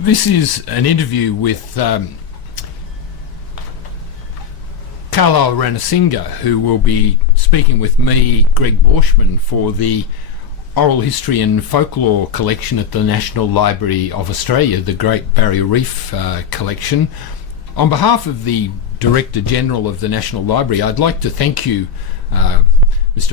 This is an interview with Carlyle Ranasinghe, who will be speaking with me, Gregg Borschmann, for the Oral History and Folklore collection at the National Library of Australia, the Great Barrier Reef collection. On behalf of the Director General of the National Library, I'd like to thank you, Mr.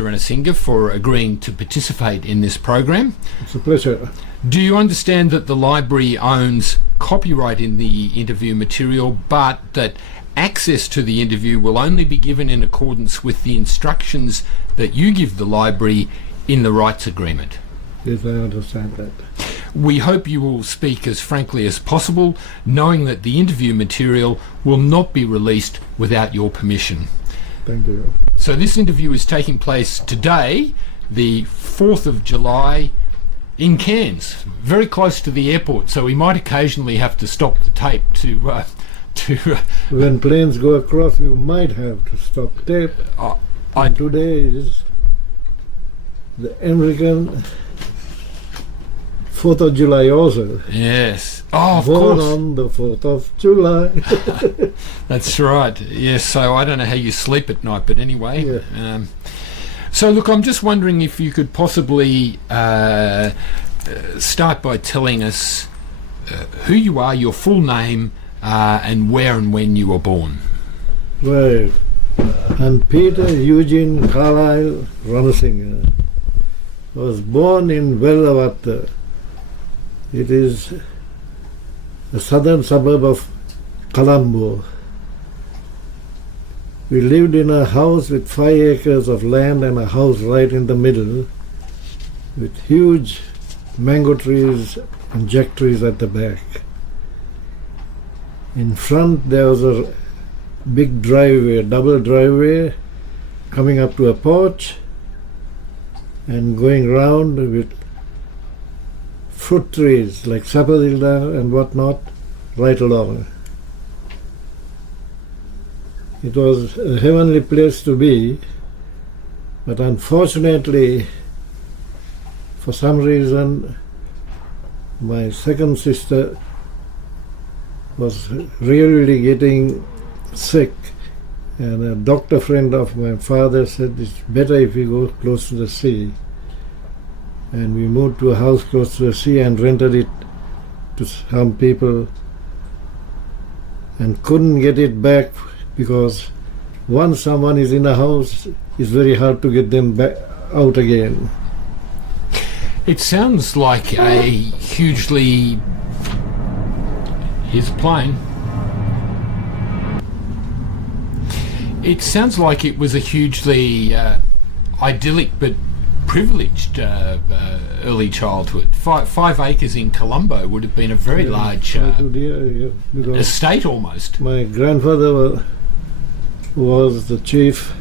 Ranasinghe, for agreeing to participate in this program. It's a pleasure. Do you understand that the library owns copyright in the interview material, but that access to the interview will only be given in accordance with the instructions that you give the library in the rights agreement? Yes, I understand that. We hope you will speak as frankly as possible, knowing that the interview material will not be released without your permission. Thank you. So this interview is taking place today, the 4th of July, in Cairns, very close to the airport, so we might occasionally have to stop the tape to when planes go across, we might have to stop tape. Today is the American 4th of July also. Yes. Oh, of Born course. on the 4th of July. That's right. Yes, so I don't know how you sleep at night, but anyway. Yeah. So look, I'm just wondering if you could possibly start by telling us who you are, your full name, and where and when you were born. Right. I'm Peter Eugene Carlyle Ranasinghe. I was born in Vellavata. It is a southern suburb of Colombo. We lived in a house with 5 acres of land and a house right in the middle with huge mango trees and jack trees at the back. In front there was a big driveway, a double driveway coming up to a porch and going round with fruit trees like sapodilla and whatnot right along. It was a heavenly place to be, but unfortunately, for some reason, my second sister was really getting sick, and a doctor friend of my father said it's better if we go close to the sea. And we moved to a house close to the sea and rented it to some people and couldn't get it back because once someone is in a house, it's very hard to get them back out again. It sounds like a hugely... Here's a plane. It sounds like it was a hugely idyllic but privileged early childhood. 5 acres in Colombo would have been a very large estate almost. My grandfather was the chief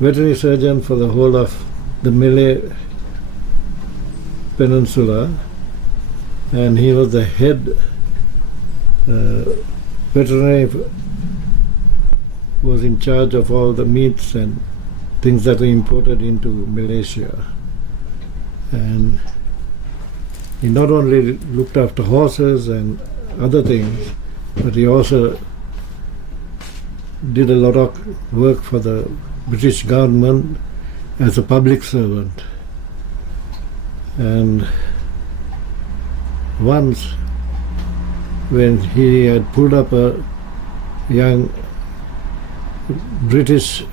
veterinary surgeon for the whole of the Malay Peninsula, and he was the head veterinary, was in charge of all the meats and things that are imported into Malaysia. And he not only looked after horses and other things, but he also did a lot of work for the British government as a public servant. And once when he had pulled up a young British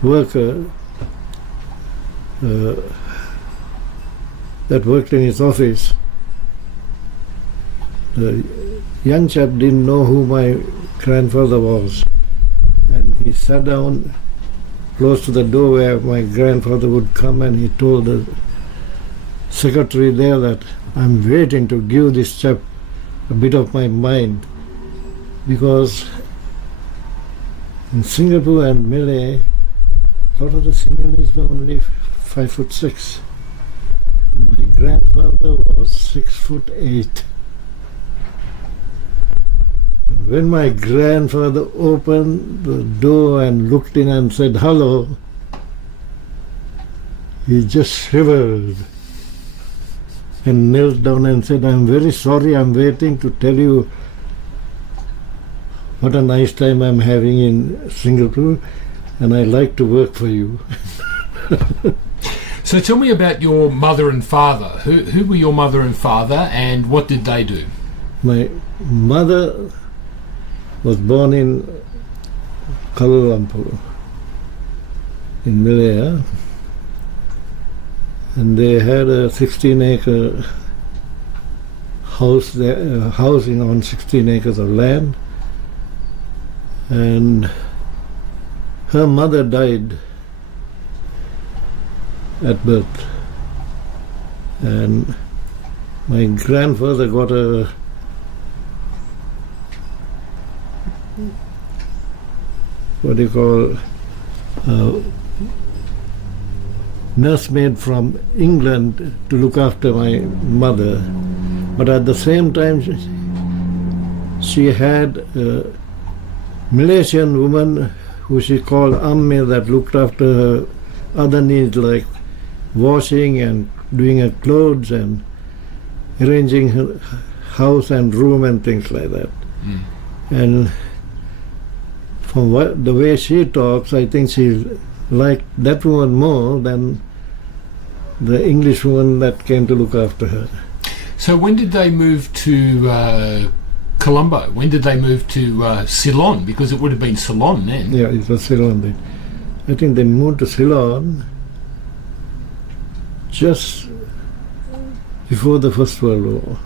worker that worked in his office, the young chap didn't know who my grandfather was, and he sat down close to the door where my grandfather would come, and he told the secretary there that I'm waiting to give this chap a bit of my mind, because in Singapore and Malay, a lot of the Sinhalese were only 5'6". And my grandfather was 6'8". And when my grandfather opened the door and looked in and said hello, he just shivered and knelt down and said, "I'm very sorry, I'm waiting to tell you what a nice time I'm having in Singapore, and I like to work for you." So tell me about your mother and father. Who were your mother and father, and what did they do? My mother was born in Kuala Lumpur, in Malaya, and they had a 16-acre house there, housing on 16 acres of land, and her mother died at birth, and my grandfather got a nursemaid from England to look after my mother, but at the same time she had a Malaysian woman who she called Amme that looked after her other needs like washing and doing her clothes and arranging her house and room and things like that. And from the way she talks, I think she liked that woman more than the English woman that came to look after her. So when did they move to Colombo? When did they move to Ceylon? Because it would have been Ceylon then. Yeah, it was Ceylon then. I think they moved to Ceylon just before the First World War.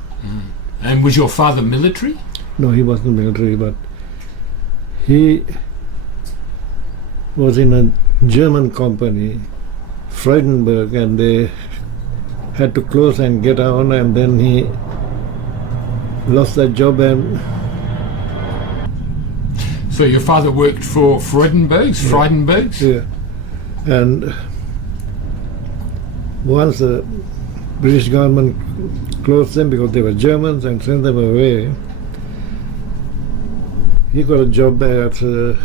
And was your father military? No, he wasn't military, but he was in a German company, Freudenberg, and they had to close and get on, and then he lost that job. And so your father worked for Freudenbergs? Yeah. And once the British government closed them because they were Germans and sent them away, he got a job in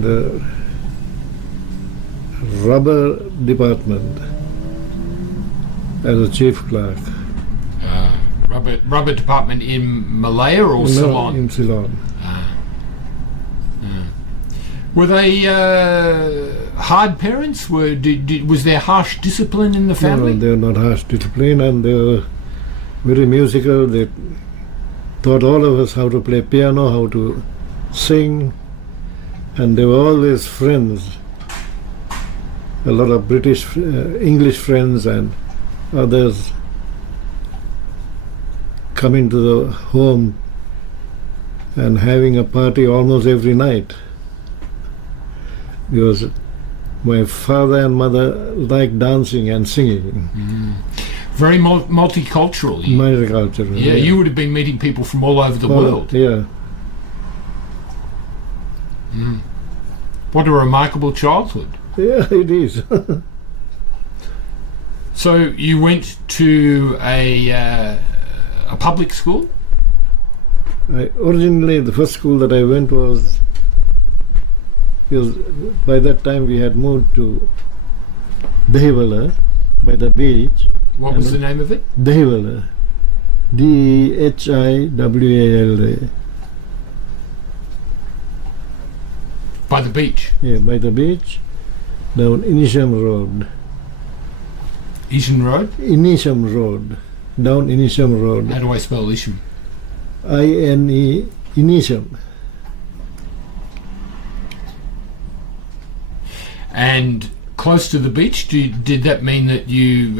the rubber department as a chief clerk. Rubber department in Malaya or Ceylon? No, in Ceylon. Were they hard parents? Was there harsh discipline in the family? No, they were not harsh discipline, and they were very musical. They taught all of us how to play piano, how to sing, and they were always friends. A lot of British, English friends and others coming to the home and having a party almost every night, because my father and mother liked dancing and singing. Very multicultural. Multicultural. Yeah, you would have been meeting people from all over the world. Yeah. What a remarkable childhood. Yeah, it is. So you went to a public school? Originally, the first school that I went was, because by that time we had moved to Dehiwala, by the beach. What was the name of it? Dehiwala. Dehiwala. By the beach? Yeah, by the beach, down Inisham Road. Isham Road? Inisham Road. Down Inisham Road. How do I spell Isham? I-N-E, Inisham. And close to the beach, did that mean that you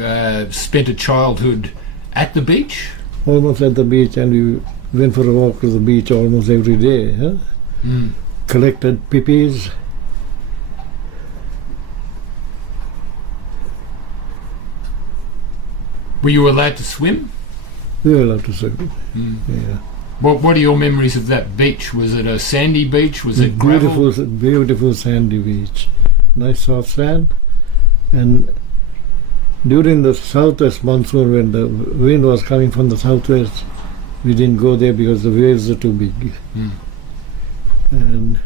spent a childhood at the beach? Almost at the beach, and we went for a walk to the beach almost every day. Huh? Collected pippies. Were you allowed to swim? We were allowed to swim. Yeah. What are your memories of that beach? Was it a sandy beach? Was it gravel? Beautiful sandy beach. Nice soft sand. And during the southwest monsoon, when the wind was coming from the southwest, we didn't go there because the waves are too big. And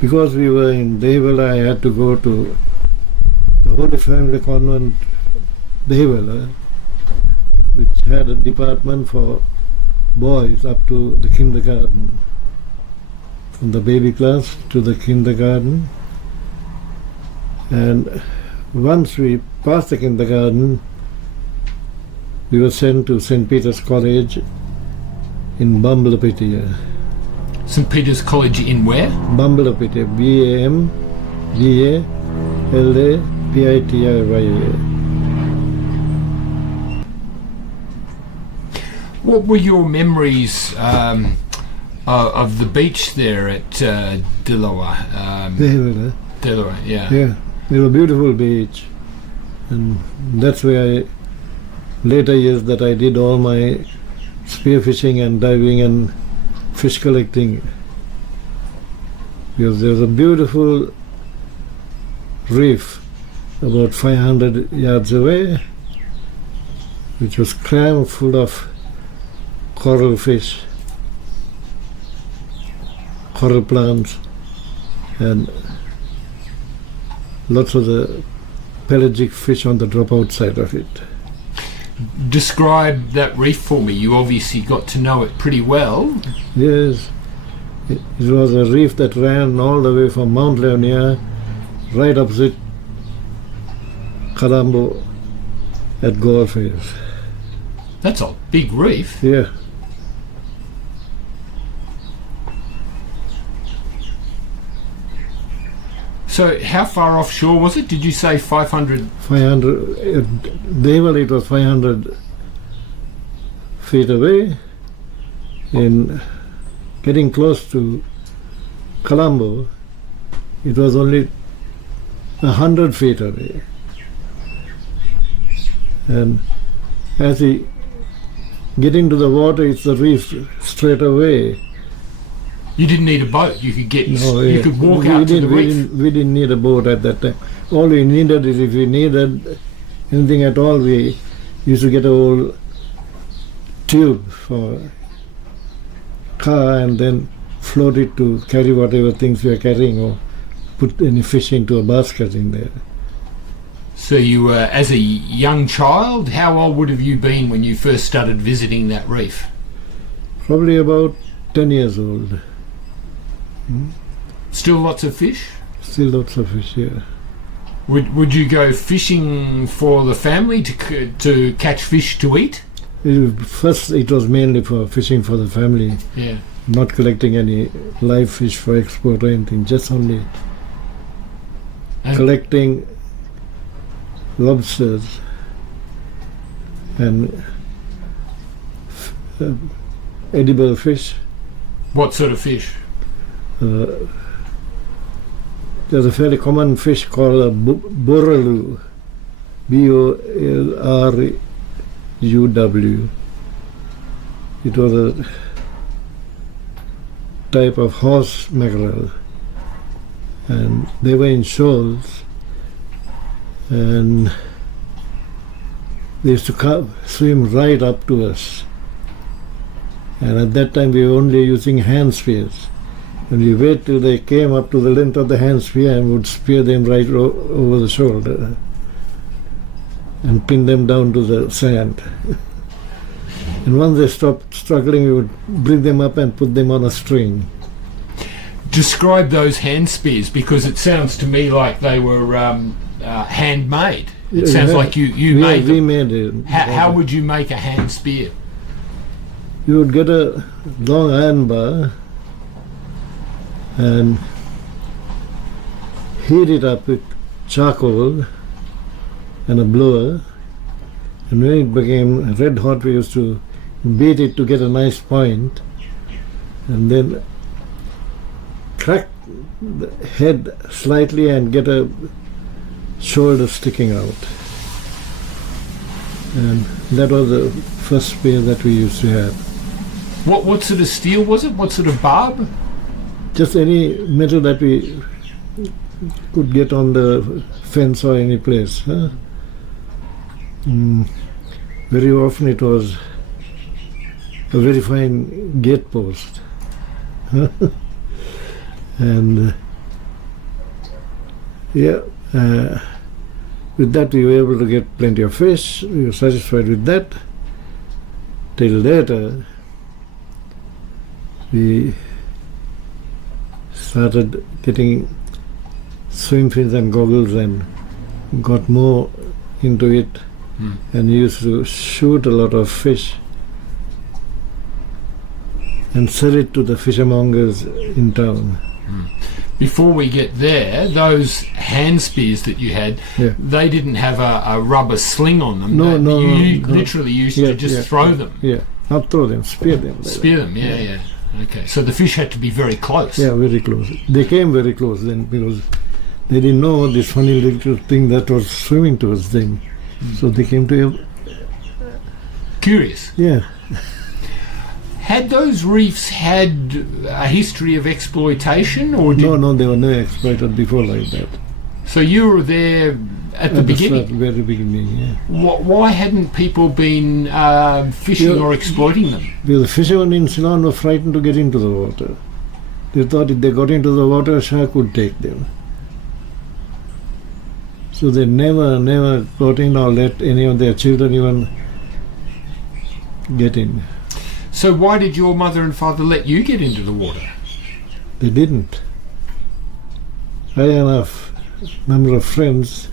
because we were in Dehiwala, I had to go to the Holy Family Convent, Devela, which had a department for boys up to the kindergarten, from the baby class to the kindergarten. And once we passed the kindergarten, we were sent to St. Peter's College in Bambalapitiya. St. Peter's College in where? Bambalapitiya, B-A-M-B-A-L-A-P-I-T-I-Y-A. What were your memories of the beach there at Dillawa? Dillawa, yeah. Yeah, it was a beautiful beach. And that's where later years that I did all my spearfishing and diving and fish collecting. Because there was a beautiful reef about 500 yards away, which was crammed full of coral fish, coral plants, and lots of the pelagic fish on the dropout side of it. Describe that reef for me. You obviously got to know it pretty well. Yes, it was a reef that ran all the way from Mount Leonia, right opposite Colombo at Goa Face. That's a big reef. Yeah. So how far offshore was it? Did you say 500? 500, Deval it was 500 feet away. In getting close to Colombo, it was only 100 feet away. And as he getting to the water, it's the reef straight away. You didn't need a boat. You could get. No, you could walk out to the reef. We didn't need a boat at that time. All we needed is, if we needed anything at all, we used to get a whole tube for car and then float it to carry whatever things we are carrying, or put any fish into a basket in there. So you were, as a young child, how old would have you been when you first started visiting that reef? Probably about 10 years old. Still lots of fish? Still lots of fish, yeah. Would you go fishing for the family to catch fish to eat? First, it was mainly for fishing for the family. Yeah. Not collecting any live fish for export or anything, just only collecting lobsters and edible fish. What sort of fish? There's a fairly common fish called a borulu, B-O-L-R-U-W. It was a type of horse mackerel, and they were in shoals, and they used to swim right up to us. And at that time we were only using hand spears. And we wait till they came up to the length of the hand spear and would spear them right over the shoulder and pin them down to the sand. And once they stopped struggling, we would bring them up and put them on a string. Describe those hand spears, because it sounds to me like they were handmade. It sounds like you made them. We made it. How would you make a hand spear? You would get a long iron bar and heat it up with charcoal and a blower, and when it became red hot, we used to beat it to get a nice point, and then crack the head slightly and get a shoulder sticking out. And that was the first spear that we used to have. What sort of steel was it? What sort of barb? Just any metal that we could get on the fence or any place. Very often it was a very fine gate post. And with that we were able to get plenty of fish. We were satisfied with that. Till later, we started getting swim fins and goggles and got more into it, and used to shoot a lot of fish and sell it to the fishermongers in town. Before we get there, those hand spears that you had, Yeah. they didn't have a rubber sling on them. No, no, You no. literally used to just throw them. Yeah, not throw them, spear them. Spear them, yeah. Okay, so the fish had to be very close. Yeah, very close. They came very close then because they didn't know this funny little thing that was swimming towards them. So they came to, Curious. yeah. Had those reefs had a history of exploitation, or did, No, they were never exploited before like that. so you were there at the beginning? start, very beginning, yeah. Why hadn't people been fishing Yeah. or exploiting them? Because the fishermen in Ceylon were frightened to get into the water. They thought if they got into the water, a shark would take them. So they never got in or let any of their children even get in. So why did your mother and father let you get into the water? They didn't. I and a number of friends,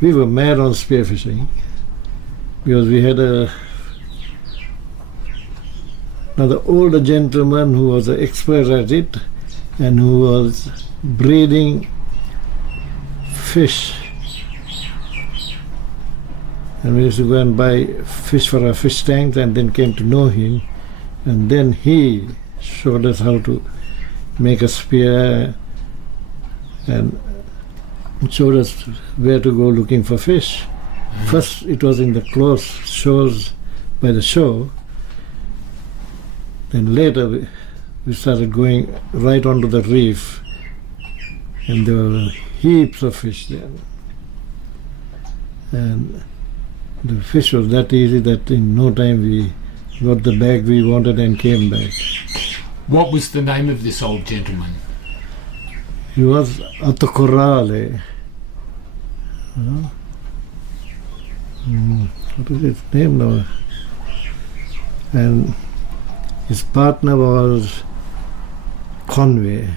we were mad on spearfishing because we had another older gentleman who was an expert at it and who was breeding fish. And we used to go and buy fish for our fish tanks and then came to know him. And then he showed us how to make a spear and showed us where to go looking for fish. First it was in the close shores by the shore. Then later we started going right onto the reef and there were heaps of fish there. And the fish was that easy that in no time we got the bag we wanted and came back. What was the name of this old gentleman? He was at the Carlyle. What is his name now? And his partner was Conway.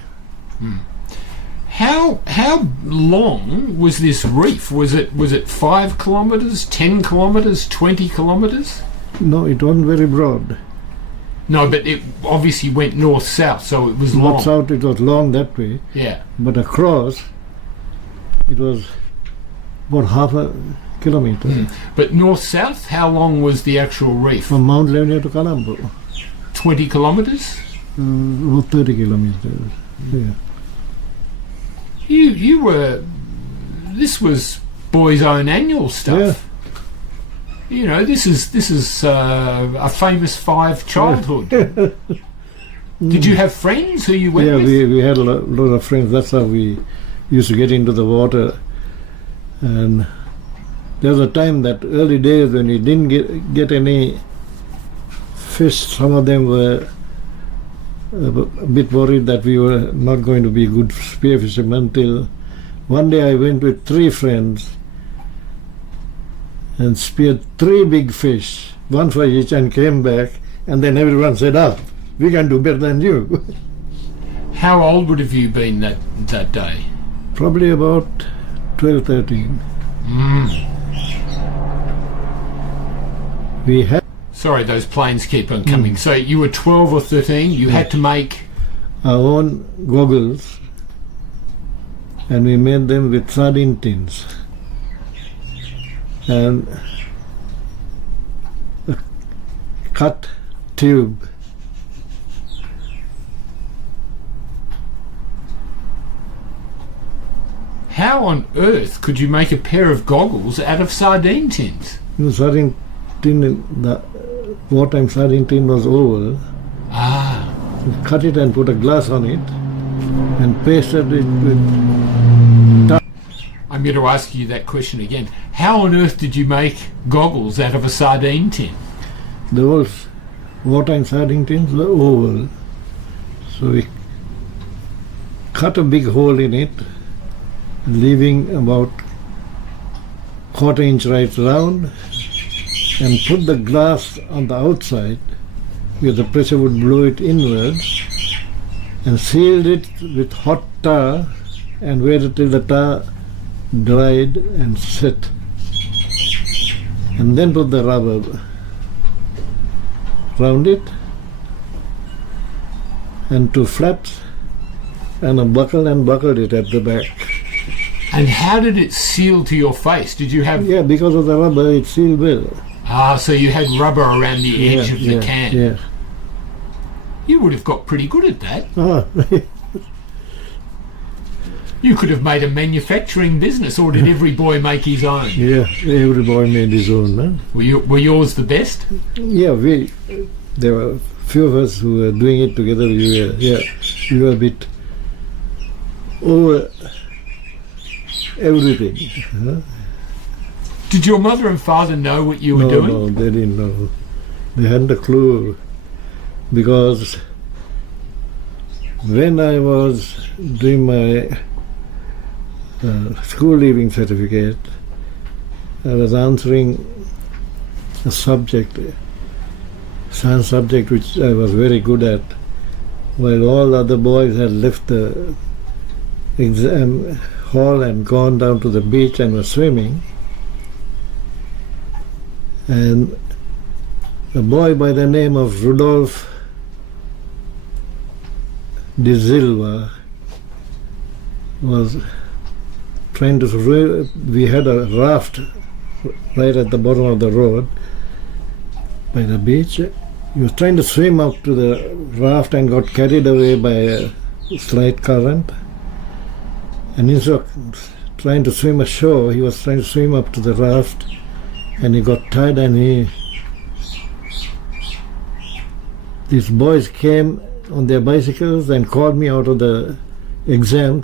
How long was this reef? Was it 5 kilometres, 10 kilometres, 20 kilometres? No, it wasn't very broad. No, but it obviously went north-south, so it was long. North south it was long that way, Yeah. but across it was about half a kilometre. But north-south, how long was the actual reef? From Mount Lanier to Colombo, 20 kilometres? about 30 kilometres. Yeah. You were... This was boys' own annual stuff. Yeah. You know, this is a famous 5 childhood. Did you have friends who you went Yeah, with? we had a lot of friends. That's how we used to get into the water. And there was a time that early days when we didn't get any fish, some of them were a bit worried that we were not going to be good spear fishermen till one day I went with 3 friends and speared 3 big fish, one for each, and came back, and then everyone said, we can do better than you. How old would have you been that day? Probably about 12, 13. We had Sorry, those planes keep on coming. So you were 12 or 13, you had to make... our own goggles and we made them with sardine tins and a cut tube. How on earth could you make a pair of goggles out of sardine tins? The sardine tin, the wartime sardine tin was oval. We cut it and put a glass on it and pasted it with I'm going to ask you that question again. How on earth did you make goggles out of a sardine tin? those wartime sardine tins were oval. So we cut a big hole in it, leaving about quarter-inch right round and put the glass on the outside where the pressure would blow it inwards, and sealed it with hot tar and waited till the tar dried and set, and then put the rubber round it and two flaps and a buckle, and buckled it at the back. And how did it seal to your face? Did you have... Yeah, because of the rubber it sealed well. Ah, so you had rubber around the edge of the can. Yeah. You would have got pretty good at that. Ah. You could have made a manufacturing business, or did every boy make his own? Yeah, every boy made his own. Huh? Were yours the best? Yeah, there were a few of us who were doing it together. We were a bit over everything. Huh? Did your mother and father know what you were doing? No, they didn't know. They hadn't a clue, because when I was doing my school leaving certificate, I was answering a subject, science subject, which I was very good at, while all other boys had left the exam hall and gone down to the beach and were swimming. And a boy by the name of Rudolph de Silva was trying to... We had a raft right at the bottom of the road by the beach. He was trying to swim up to the raft and got carried away by a slight current. And instead of trying to swim ashore, he was trying to swim up to the raft, and he got tired, and these boys came on their bicycles and called me out of the exam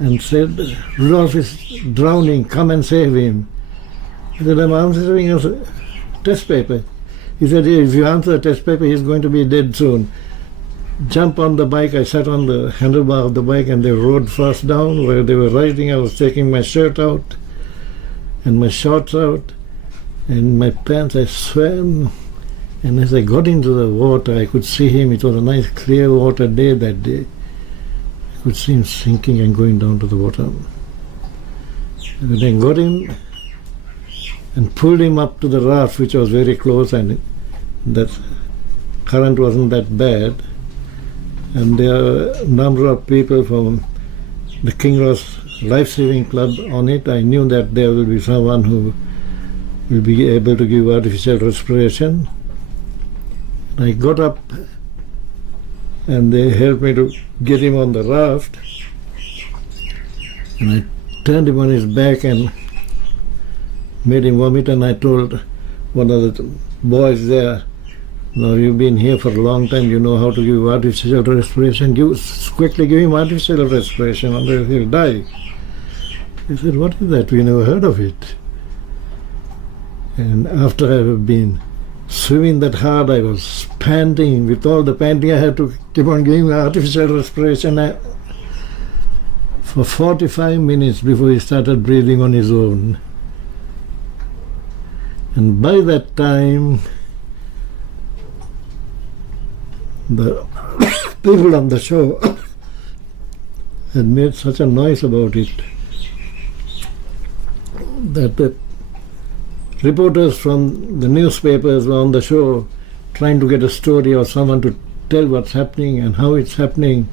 and said, "Rudolph is drowning, come and save him." I said, "I'm answering a test paper." He said, "If you answer the test paper, he's going to be dead soon. Jump on the bike." I sat on the handlebar of the bike, and they rode fast down. Where they were riding, I was taking my shirt out and my shorts out and my pants. I swam, and as I got into the water, I could see him. It was a nice clear water day that day. I could see him sinking and going down to the bottom. And then I got him and pulled him up to the raft, which was very close, and that current wasn't that bad. And there are a number of people from the King Ross Life-Saving Club on it. I knew that there will be someone who will be able to give artificial respiration. I got up, and they helped me to get him on the raft. And I turned him on his back and made him vomit, and I told one of the boys there, "Now you've been here for a long time, you know how to give artificial respiration. Quickly give him artificial respiration, or he'll die." He said, "What is that? We never heard of it." And after I have been swimming that hard, I was panting. With all the panting, I had to keep on giving artificial respiration for 45 minutes before he started breathing on his own. And by that time, the people on the show had made such a noise about it that the reporters from the newspapers were on the show trying to get a story or someone to tell what's happening and how it's happening.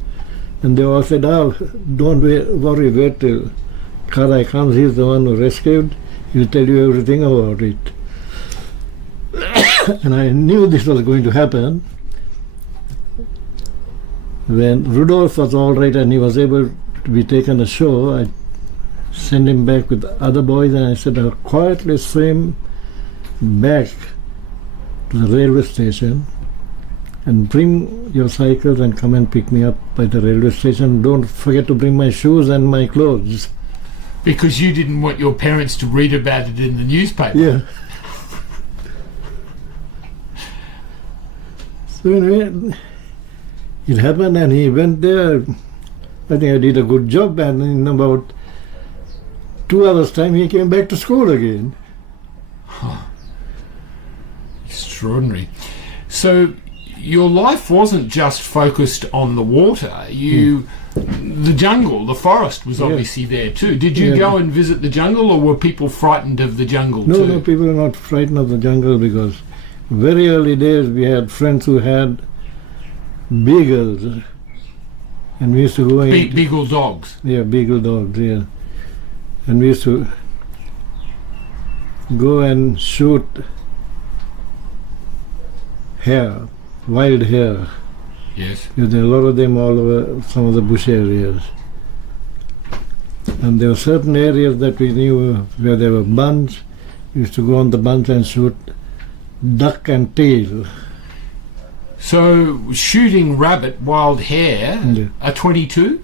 And they all said, don't worry, wait till Carlyle comes, he's the one who rescued, he'll tell you everything about it. And I knew this was going to happen. When Rudolph was all right and he was able to be taken ashore, I sent him back with other boys, and I said, "I'll quietly swim back to the railway station and bring your cycles and come and pick me up by the railway station. Don't forget to bring my shoes and my clothes." Because you didn't want your parents to read about it in the newspaper. Yeah. So anyway, it happened, and he went there. I think I did a good job, and in about 2 hours time he came back to school again. Extraordinary. So your life wasn't just focused on the water. The jungle, the forest was obviously there too. Did you go and visit the jungle, or were people frightened of the jungle too? No, people are not frightened of the jungle, because very early days we had friends who had beagles, and we used to go Beagle dogs. Yeah, beagle dogs, yeah. And we used to go and shoot hare, wild hare. Yes. There are a lot of them all over some of the bush areas. And there were certain areas that we knew where there were bunds. We used to go on the bunds and shoot duck and teal. So shooting rabbit, wild hare, a 22?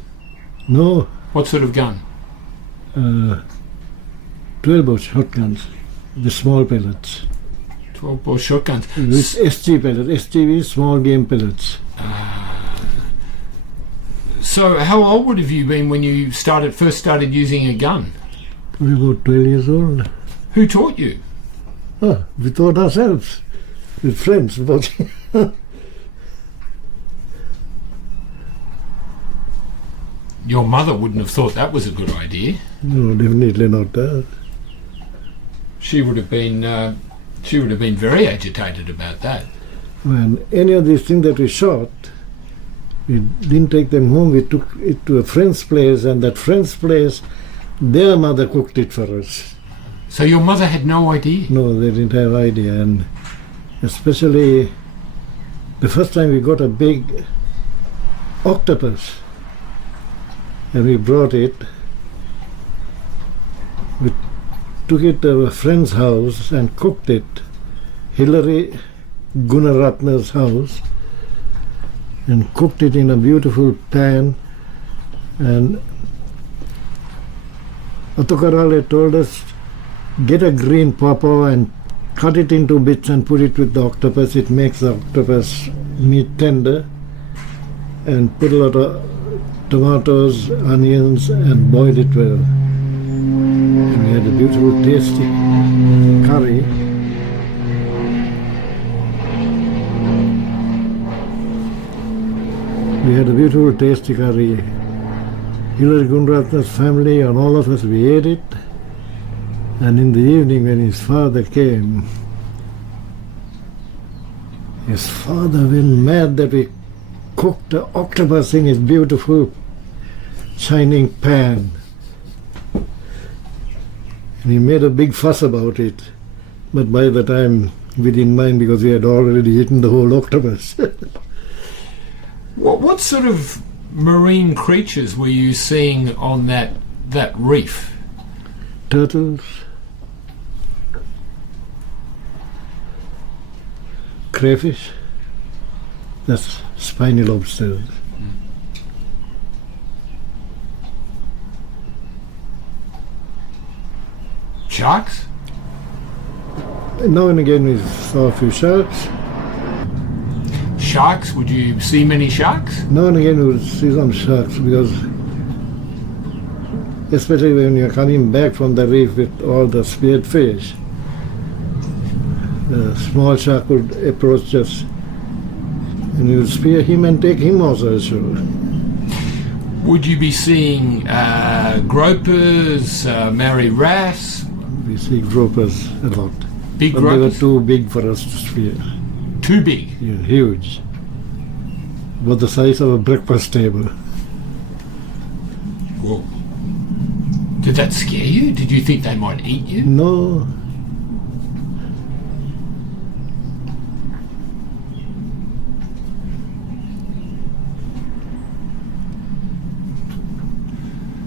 No. What sort of gun? 12-bore shotguns, the small pellets. 12-bore shotguns. With SG pellets, SGV, small game pellets. So how old would have you been when you first started using a gun? We were about 12 years old. Who taught you? We taught ourselves, with friends. Your mother wouldn't have thought that was a good idea. No, definitely not that. She would have been very agitated about that. When any of these things that we shot, we didn't take them home. We took it to a friend's place, and that friend's place, their mother cooked it for us. So your mother had no idea? No, they didn't have idea. And especially the first time we got a big octopus, and we brought it. We took it to a friend's house and cooked it. Hillary Gunaratna's house, and cooked it in a beautiful pan. And Atokarale told us, get a green pawpaw and cut it into bits and put it with the octopus. It makes the octopus meat tender. And put a lot of tomatoes, onions, and boil it well. And we had a beautiful tasty curry. We had a beautiful tasty curry. Hillary Gunratna's family and all of us, we ate it. And in the evening when his father came, his father went mad that we cooked the octopus in his beautiful shining pan. And he made a big fuss about it. But by the time we didn't mind, because we had already eaten the whole octopus. What sort of marine creatures were you seeing on that reef? Turtles, crayfish, that's spiny lobsters. Sharks? Now and again we saw a few sharks. Sharks? Would you see many sharks? Now and again we would see some sharks, because especially when you're coming back from the reef with all the speared fish, a small shark would approach us, and you would spear him and take him also ashore. Would you be seeing gropers, Maori wrasse? We see gropers a lot. Big but gropers? They were too big for us to spear. Too big? Yeah, huge. About the size of a breakfast table. Whoa. Did that scare you? Did you think they might eat you? No.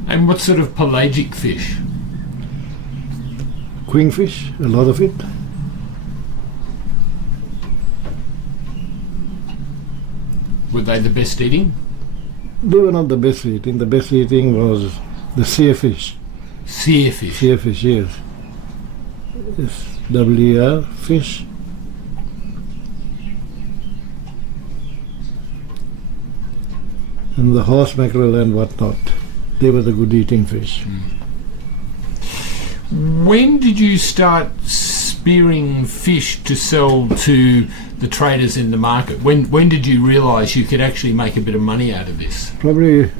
And what sort of pelagic fish? Queenfish, a lot of it. Were they the best eating? They were not the best eating. The best eating was the seerfish. Seerfish? Seerfish, yes. S-W-E-R, fish. And the horse mackerel and whatnot. They were the good eating fish. When did you start spearing fish to sell to the traders in the market? When did you realise you could actually make a bit of money out of this? Probably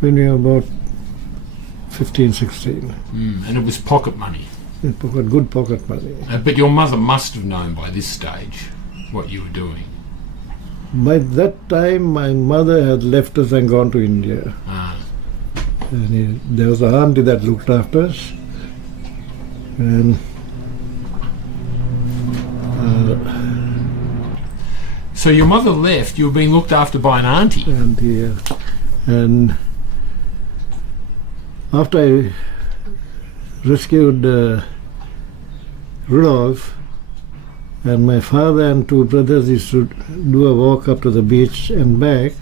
when we were about 15, 16. And it was pocket money. Good pocket money. But your mother must have known by this stage what you were doing. By that time, my mother had left us and gone to India. And there was an auntie that looked after us. And so your mother left, you were being looked after by an auntie? And after I rescued Rudolph, and my father and two brothers used to do a walk up to the beach and back,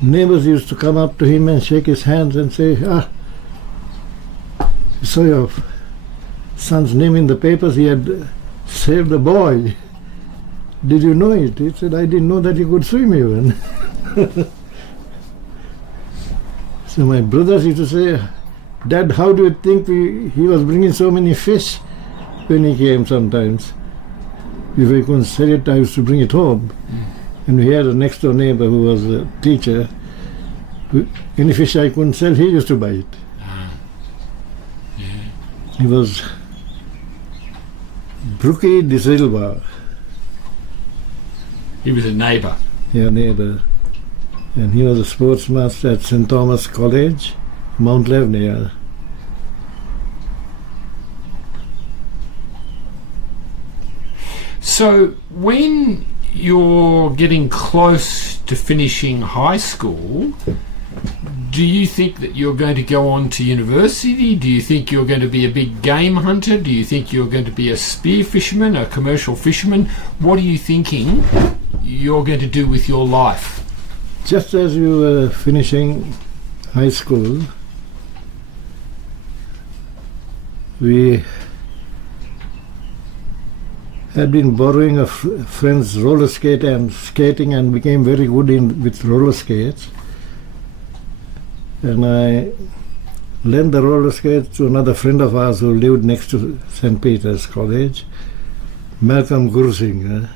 neighbors used to come up to him and shake his hands and say, saw your son's name in the papers, he had saved a boy. Did you know it? He said, I didn't know that he could swim even. So my brothers used to say, Dad, how do you think he was bringing so many fish when he came sometimes? If I couldn't sell it, I used to bring it home. And we had a next door neighbor who was a teacher. Any fish I couldn't sell, he used to buy it. He was Brookie De Silva. He was a neighbour. Yeah, neighbour. And he was a sports master at St. Thomas College, Mount Lebanon. So when you're getting close to finishing high school, do you think that you're going to go on to university? Do you think you're going to be a big game hunter? Do you think you're going to be a spear fisherman, a commercial fisherman? What are you thinking you're going to do with your life? Just as we were finishing high school, we had been borrowing a friend's roller skate and skating, and became very good with roller skates. And I lent the roller skates to another friend of ours who lived next to St. Peter's College, Malcolm Gursing.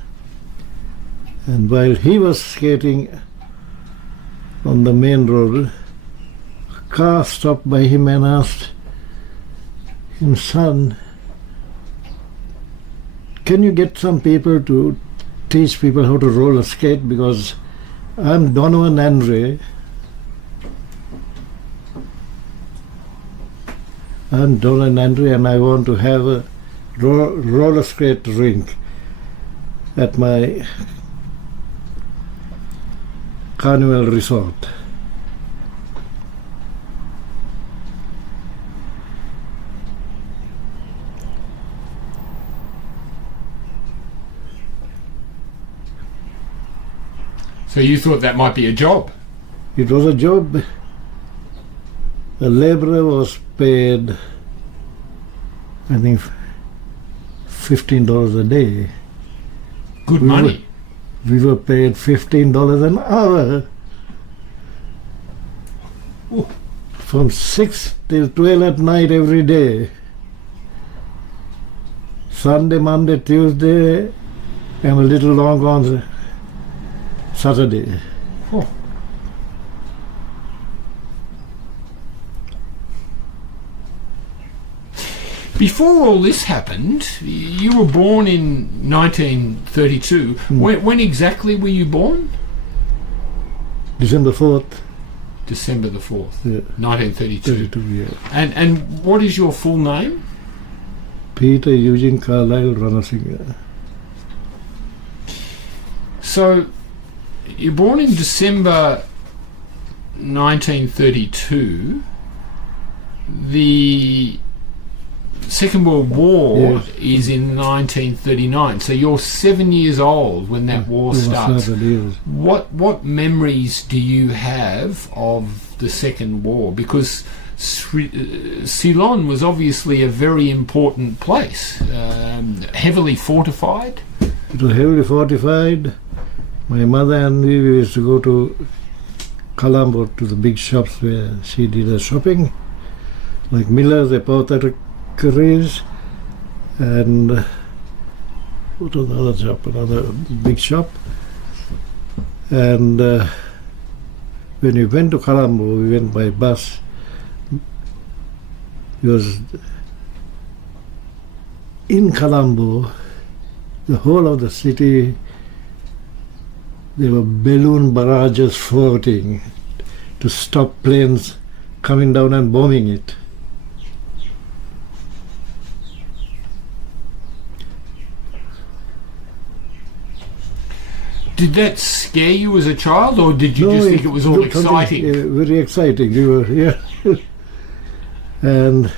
And while he was skating on the main road, a car stopped by him and asked him, son, can you get some people to teach people how to roller skate? Because I'm Donovan Andre. And I want to have a roller skate rink at my Carnival Resort. So you thought that might be a job? It was a job. A labourer was paid, I think, $15 a day. Good money. We were paid $15 an hour. Ooh. From 6 till 12 at night every day. Sunday, Monday, Tuesday, and a little long on Saturday. Oh. Before all this happened, you were born in 1932. When exactly were you born? December 4th. December the 4th, Yeah. 1932. 32, yeah. And what is your full name? Peter Eugene Carlyle Ranasinghe. So, you're born in December 1932. The Second World War Yes. is in 1939, so you're 7 years old when that war starts. What memories do you have of the Second War? Because Ceylon was obviously a very important place, heavily fortified. It was heavily fortified. My mother and we used to go to Colombo to the big shops where she did her shopping. like Miller's Apothecaries, and what was the other shop? Another big shop. And when we went to Colombo, we went by bus. It was in Colombo, the whole of the city, there were balloon barrages floating to stop planes coming down and bombing it. Did that scare you as a child, or did you just think it was all looked something, exciting? very exciting. We were here. And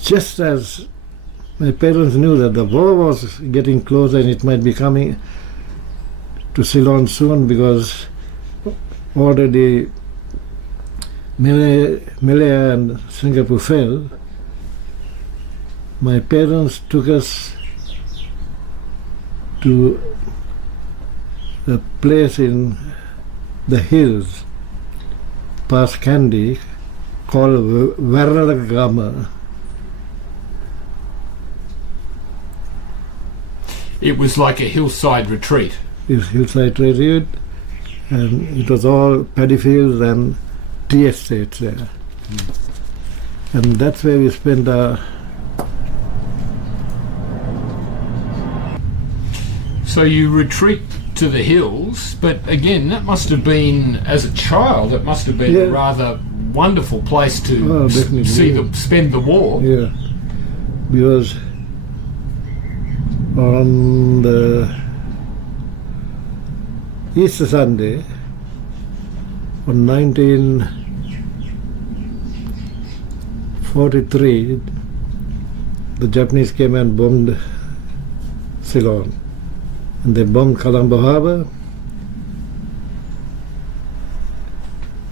just as my parents knew that the war was getting closer and it might be coming to Ceylon soon, because already Malaya and Singapore fell, my parents took us to a place in the hills past Kandy called Varnagama. It was like a hillside retreat. It's hillside retreat, and it was all paddy fields and tea estates there. And that's where we spent our... So you retreat to the hills, but again, that must have been, as a child, it must have been a rather wonderful place to spend the war. Yeah, because on the Easter Sunday, on 1943, the Japanese came and bombed Ceylon. And they bombed Colombo Harbour,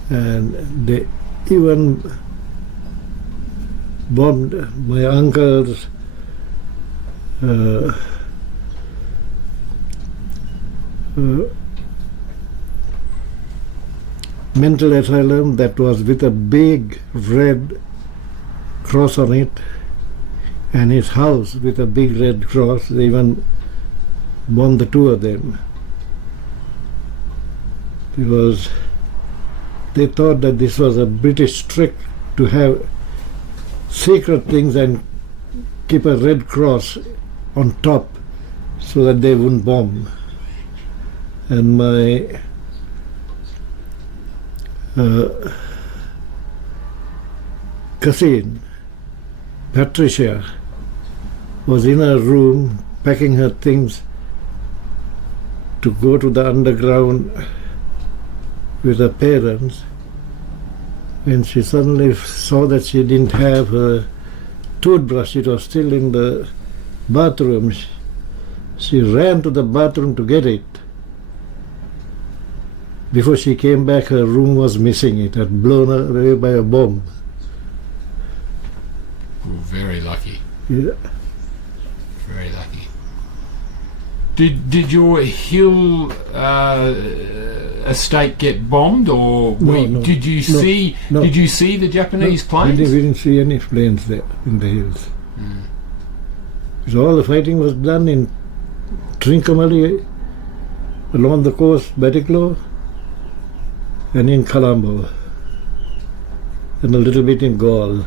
and they even bombed my uncle's mental asylum that was with a big red cross on it, and his house with a big red cross. They even bombed the two of them because they thought that this was a British trick to have secret things and keep a red cross on top so that they wouldn't bomb. And my cousin Patricia was in her room packing her things to go to the underground with her parents, when she suddenly saw that she didn't have her toothbrush. It was still in the bathroom. She ran to the bathroom to get it. Before she came back, her room was missing. It had blown away by a bomb. Oh, very lucky. Yeah. Very lucky. Did your hill estate get bombed, or No. did you see the Japanese planes? We didn't see any planes there in the hills. Because all the fighting was done in Trincomalee, along the coast, Batticaloa, and in Colombo, and a little bit in Gaul.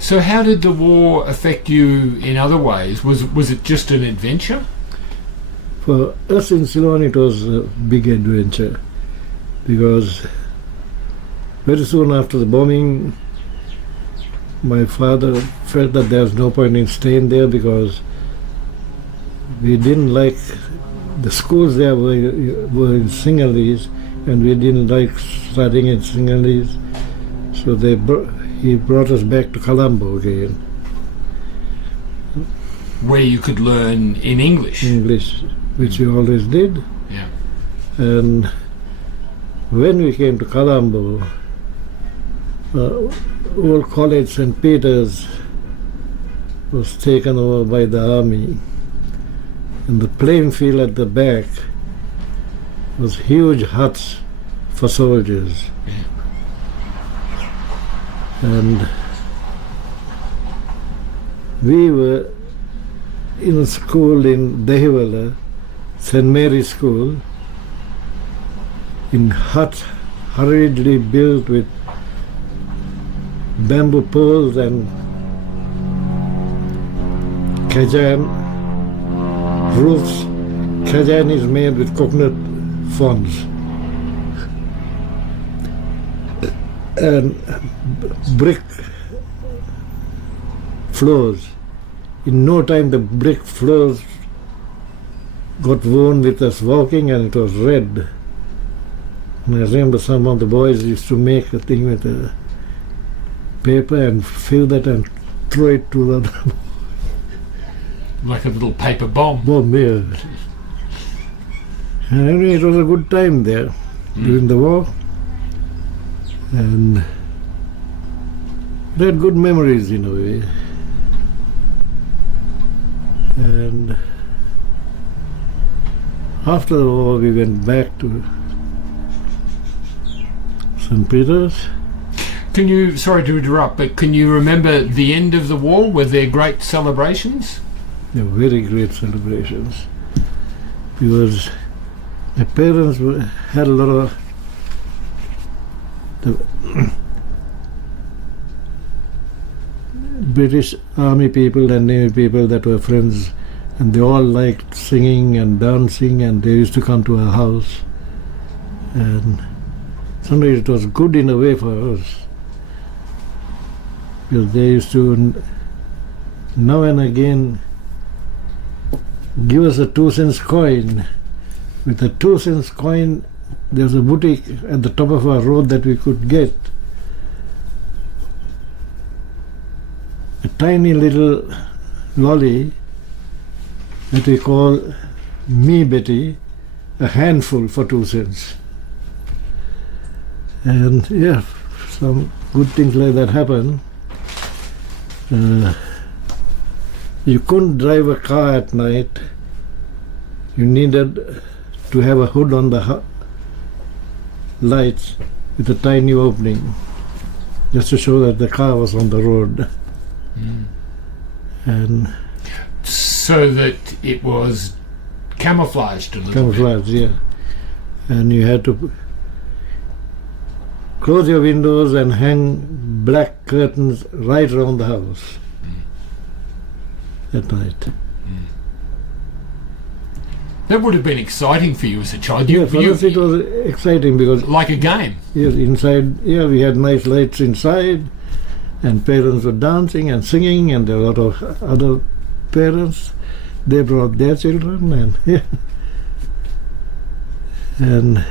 So how did the war affect you in other ways? Was it just an adventure? For us in Ceylon, it was a big adventure, because very soon after the bombing, my father felt that there was no point in staying there, because we didn't like the schools there were in Sinhalese, and we didn't like studying in Sinhalese, so he brought us back to Colombo again. Where you could learn in English. English, which we always did. Yeah. And when we came to Colombo, old college St. Peter's was taken over by the army, and the playing field at the back was huge huts for soldiers. Yeah. And we were in a school in Dehiwala, St. Mary's School, in huts hurriedly built with bamboo poles and kajan roofs. Kajan is made with coconut fronds and brick floors. In no time the brick floors got worn with us walking, and it was red. And I remember some of the boys used to make a thing with a paper and fill that and throw it to the Like a little paper bomb. bomb here. And anyway, it was a good time there during the war. And they had good memories in a way. And after the war, we went back to St. Peter's. Can you, sorry to interrupt, but can you remember the end of the war? Were there great celebrations? They were very great celebrations. Because my parents had a lot of the British Army people and Navy people that were friends, and they all liked singing and dancing, and they used to come to our house. And sometimes it was good in a way for us, because they used to now and again give us a 2-cent coin. With a 2-cent coin, there's a boutique at the top of our road that we could get. A tiny little lolly that we call Me Betty, a handful for 2 cents. And yeah, some good things like that happen. You couldn't drive a car at night. You needed to have a hood on the lights with a tiny opening, just to show that the car was on the road. And so that it was camouflaged a little camouflage, yeah. And you had to close your windows and hang black curtains right around the house at night. That would have been exciting for you as a child. Yeah, for us it was exciting because like a game. yes, inside, yeah, we had nice lights inside, and parents were dancing and singing, and there were a lot of other parents. They brought their children, and yeah, and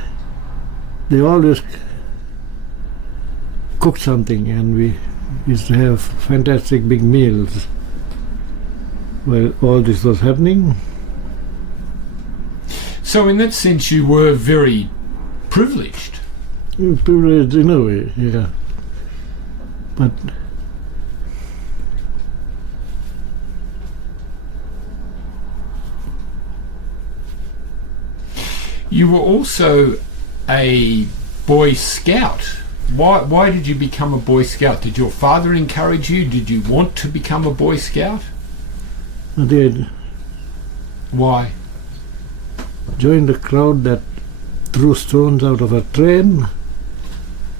they always cooked something, and we used to have fantastic big meals while all this was happening. So in that sense you were very privileged. Privileged in a way, yeah. But You were also a Boy Scout. Why did you become a Boy Scout? Did your father encourage you? Did you want to become a Boy Scout? I did. Why? Joined the crowd that threw stones out of a train,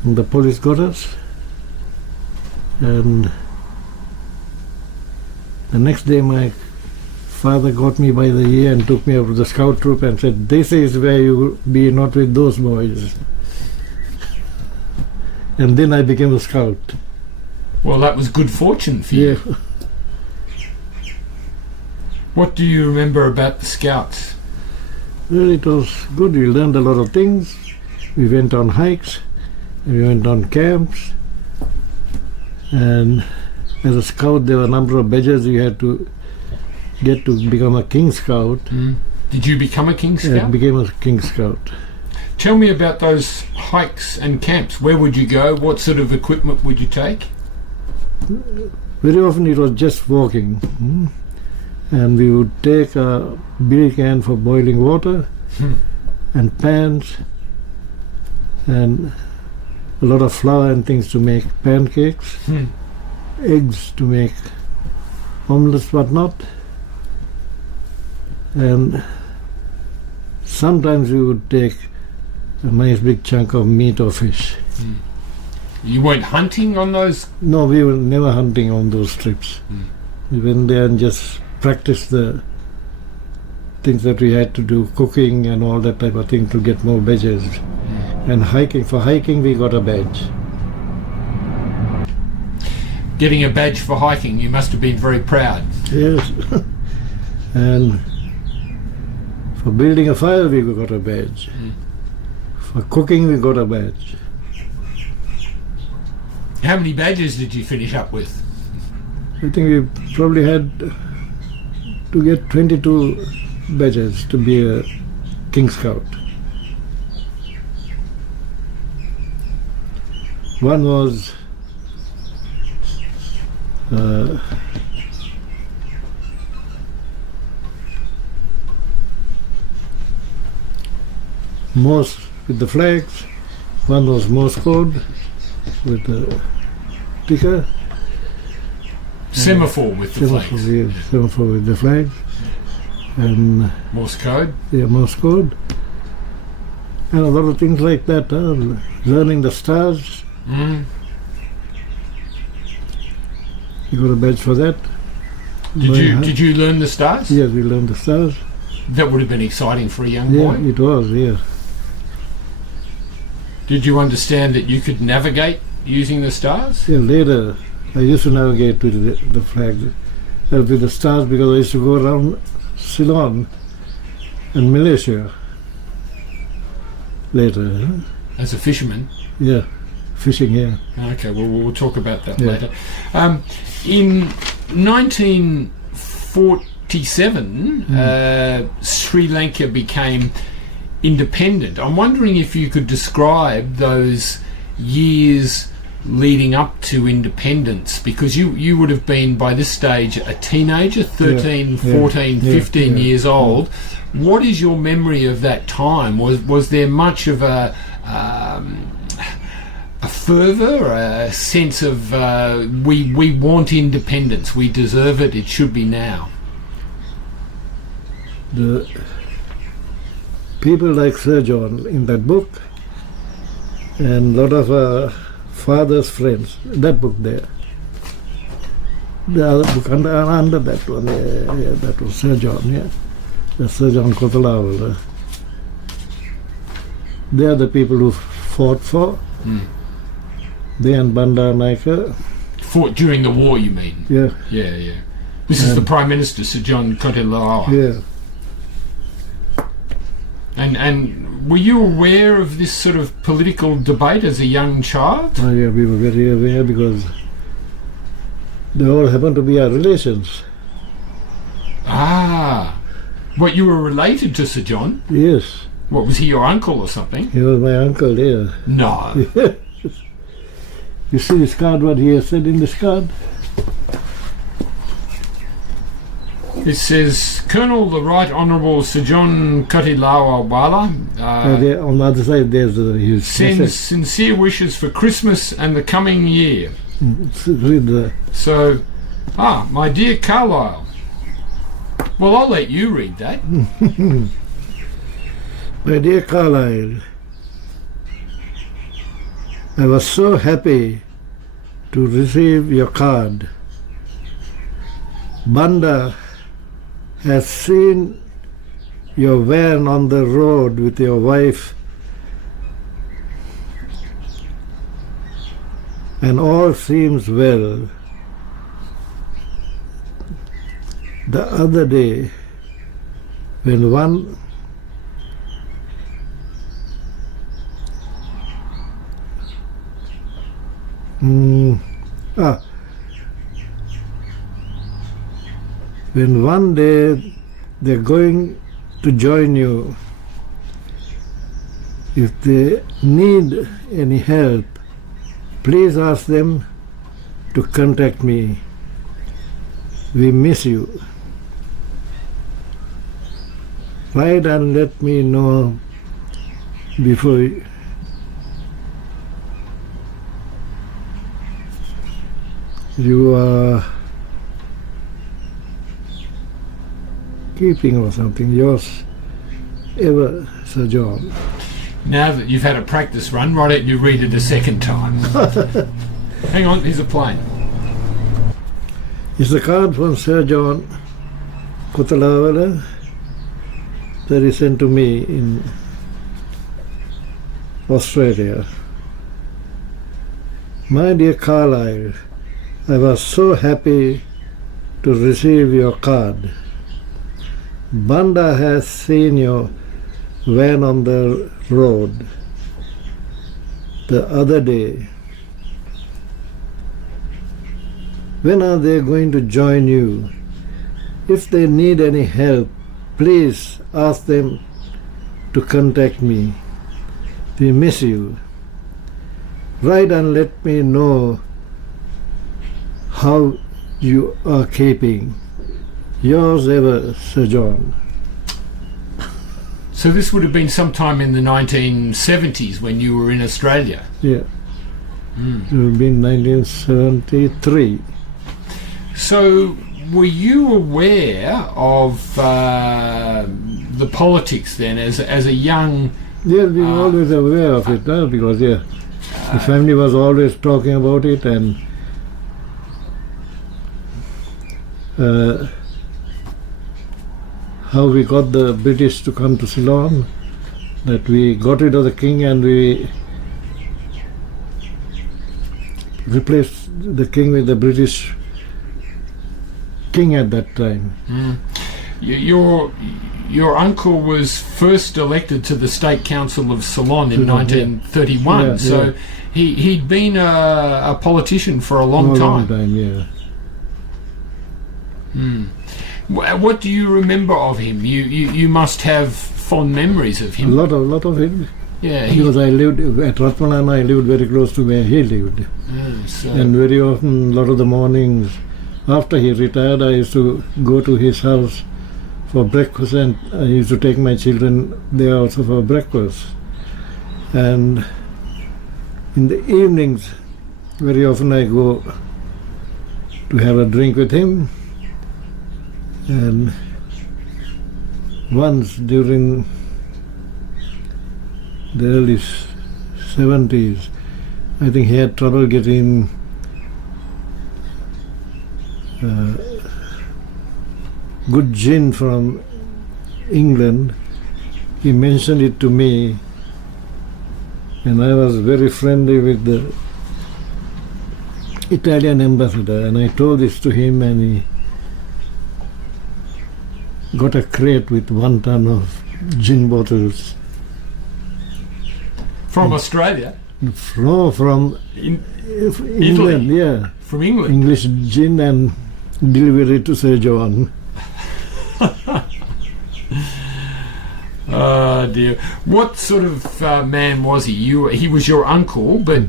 and the police got us. And the next day my father got me by the ear and took me up to the scout troop and said, "This is where you be, not with those boys." And then I became a scout. Well, that was good fortune for you. Yeah. What do you remember about the Scouts? Well, it was good. We learned a lot of things. We went on hikes, we went on camps, and as a scout there were a number of badges you had to get to become a King Scout. Did you become a King Scout? I became a King Scout. Tell me about those hikes and camps. Where would you go? What sort of equipment would you take? Very often it was just walking. And we would take a beer can for boiling water, and pans and a lot of flour and things to make pancakes, eggs to make omelets, whatnot. And sometimes we would take a nice big chunk of meat or fish. You weren't hunting on those? No, we were never hunting on those trips. We went there and just practiced the things that we had to do, cooking and all that type of thing to get more badges. And hiking, for hiking we got a badge. Getting a badge for hiking, you must have been very proud. Yes. And for building a fire we got a badge. For cooking we got a badge. How many badges did you finish up with? I think we probably had to get 22 badges to be a King Scout. One was Morse with the flags, one was Morse code with the ticker. Semaphore with the flags. Yes, semaphore with the flags. And Morse code. yeah, Morse code. And a lot of things like that, learning the stars. You got a badge for that. Did you learn the stars? Yes, we learned the stars. That would have been exciting for a young Yeah, boy. it was, yeah. Did you understand that you could navigate using the stars? Yeah, later I used to navigate with the flag, with the stars, because I used to go around Ceylon and Malaysia later. As a fisherman? Yeah, fishing here. Okay, well, we'll talk about that Yeah. later. In 1947, Sri Lanka became independent. I'm wondering if you could describe those years leading up to independence, because you would have been by this stage a teenager, 13, 14, 15 years old. What is your memory of that time? Was there much of a fervour, a sense of we want independence, we deserve it, it should be now? The people like Sir John in that book, and a lot of father's friends, that book there. The other book under that one, that was Sir John, the Sir John Carlyle. They are the people who fought for. They and Bandar Naika. Fought during the war, you mean? Yeah. Yeah. This is the Prime Minister, Sir John Carlyle. Yeah. And were you aware of this sort of political debate as a young child? Oh, yeah, we were very aware because they all happened to be our relations. Ah. What, you were related to Sir John? Yes. What, was he your uncle or something? He was my uncle there. No. You see this card, what he has said in this card? It says, Colonel the Right Honourable Sir John Carlyle Wala There, on the other side there's his sends sincere wishes for Christmas and the coming year. Read the... So, my dear Carlyle. Well, I'll let you read that. My dear Carlyle, I was so happy to receive your card. Banda has seen your van on the road with your wife, and all seems well. The other day, when when one day they're going to join you, if they need any help, please ask them to contact me. We miss you. Write and let me know before you are keeping or something, yours ever, Sir John. Now that you've had a practice run, why don't you read it a second time? Hang on, here's a plane. It's a card from Sir John Kotalawala that he sent to me in Australia. My dear Carlyle, I was so happy to receive your card. Banda has seen your van on the road the other day. When are they going to join you? If they need any help, please ask them to contact me. We miss you. Write and let me know how you are keeping. Yours ever, Sir John. So this would have been sometime in the 1970s when you were in Australia? Yeah. It would have been 1973. So were you aware of the politics then as a young... Yes, we were always aware of it, because the family was always talking about it, and how we got the British to come to Ceylon, that we got rid of the king and we replaced the king with the British king at that time. Your uncle was first elected to the State Council of Ceylon in 1931, Yeah, so yeah. he'd been a politician for a long time. Yeah. What do you remember of him? You must have fond memories of A him. lot of it. Yeah, Because I lived at Ratmalan, I lived very close to where he lived. so And very often, a lot of the mornings, after he retired, I used to go to his house for breakfast, and I used to take my children there also for breakfast. And in the evenings, very often I go to have a drink with him. And once during the early 70s, I think he had trouble getting good gin from England. He mentioned it to me, and I was very friendly with the Italian ambassador, and I told this to him, and he got a crate with 1 ton of gin bottles. from Australia, From England, Italy. yeah. From England. English gin, and delivered it to Sir John. Oh dear. What sort of man was he? He was your uncle, but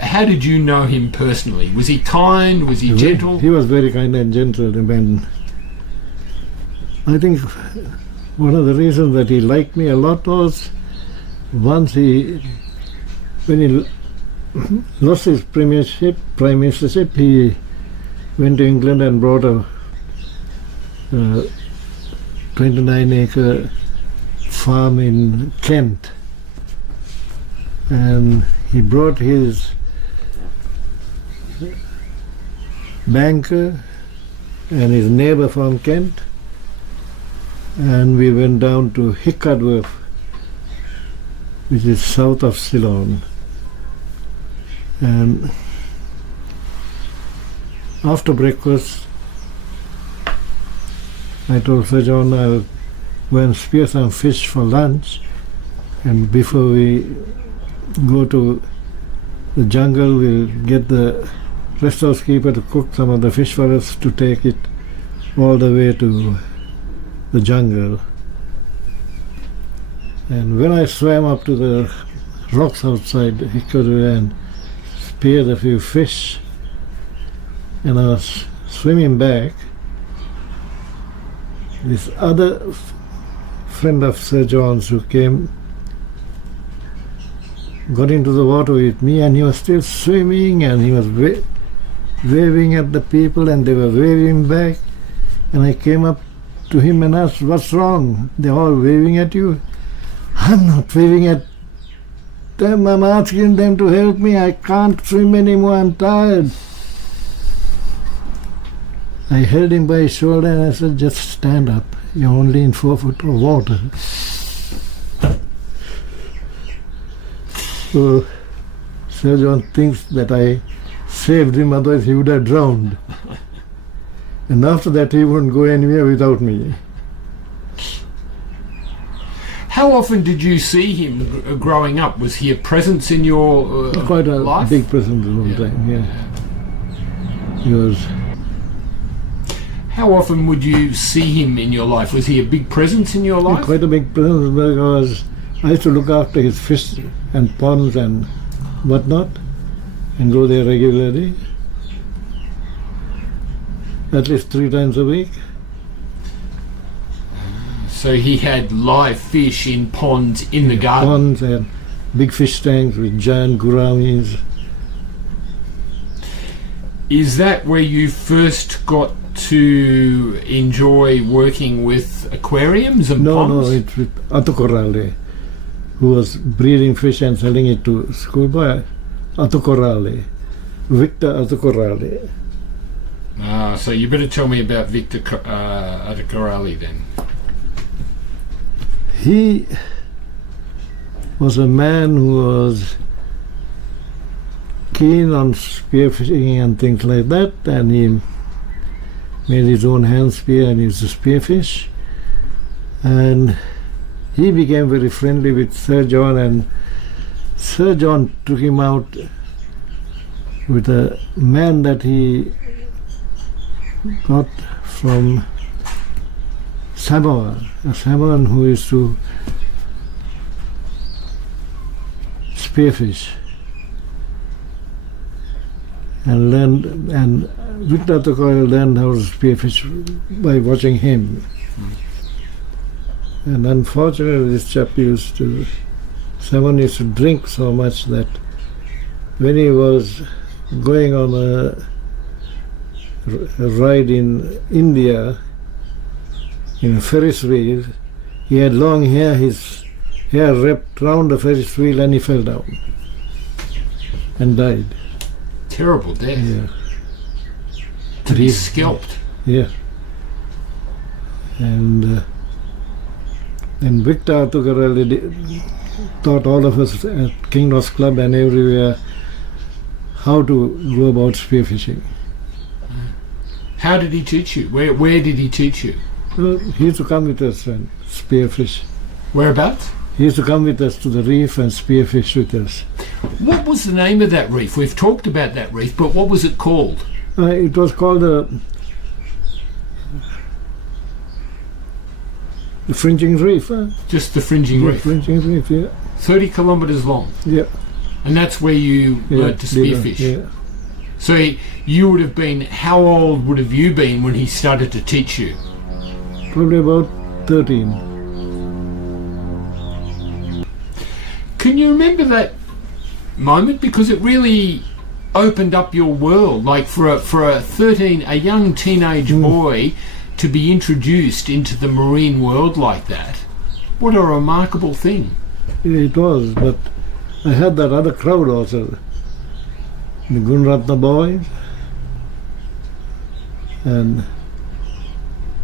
how did you know him personally? Was he kind? Was he gentle? He was very kind and gentle man. I think one of the reasons that he liked me a lot was once when he lost his prime ministership, he went to England and brought a 29-acre farm in Kent, and he brought his banker and his neighbor from Kent, and we went down to Hickadworth, which is south of Ceylon. And after breakfast, I told Sir John I'll go and spear some fish for lunch, and before we go to the jungle, we'll get the rest housekeeper to cook some of the fish for us to take it all the way to the jungle. And when I swam up to the rocks outside Hickory and speared a few fish, and I was swimming back, this other friend of Sir John's who came got into the water with me, and he was still swimming, and he was waving at the people, and they were waving back. And I came up to him and asked, "What's wrong? They're all waving at you." "I'm not waving at them. I'm asking them to help me. I can't swim anymore. I'm tired." I held him by his shoulder and I said, "Just stand up. You're only in 4 foot of water." So Sir John thinks that I saved him, otherwise he would have drowned. And after that he wouldn't go anywhere without me. How often did you see him growing up? Was he a presence in your Quite a life? big presence all the time, yeah. He was. How often would you see him in your life? Was he a big presence in your life? Quite a big presence, because I used to look after his fish and ponds and whatnot, and go there regularly, at least 3 times a week. So he had live fish in ponds in the garden? Ponds and big fish tanks with giant gouramis. Is that where you first got to enjoy working with aquariums and ponds? No, it's with Carlyle, who was breeding fish and selling it to schoolboy. Carlyle, Victor Carlyle. So you better tell me about Victor Carlyle then. He was a man who was keen on spearfishing and things like that, and he made his own hand spear and used to spearfish. And he became very friendly with Sir John, and Sir John took him out with a man that he got from Samoa, a Samoan who used to spearfish, and Victor Carlyle learned how to spearfish by watching him. And unfortunately, this chap Samoan used to drink so much that when he was going on a ride in India in a Ferris wheel, he had long hair, his hair wrapped round the Ferris wheel, and he fell down and died. Terrible death. Yeah. To be scalped. Yeah. And Victor Carlyle taught all of us at King's Club and everywhere how to go about spearfishing. How did he teach you? Where did he teach you? He used to come with us and spearfish. Whereabouts? He used to come with us to the reef and spearfish with us. What was the name of that reef? We've talked about that reef, but what was it called? It was called the Fringing Reef. Just the Fringing Reef? Fringing Reef, yeah. 30 kilometres long? Yeah. And that's where you learnt to spearfish? Yeah. So you would have been, how old would have you been when he started to teach you? Probably about 13. Can you remember that moment? Because it really opened up your world. Like for a young teenage boy to be introduced into the marine world like that. What a remarkable thing. It was, but I had that other crowd also. The Gunratna boys and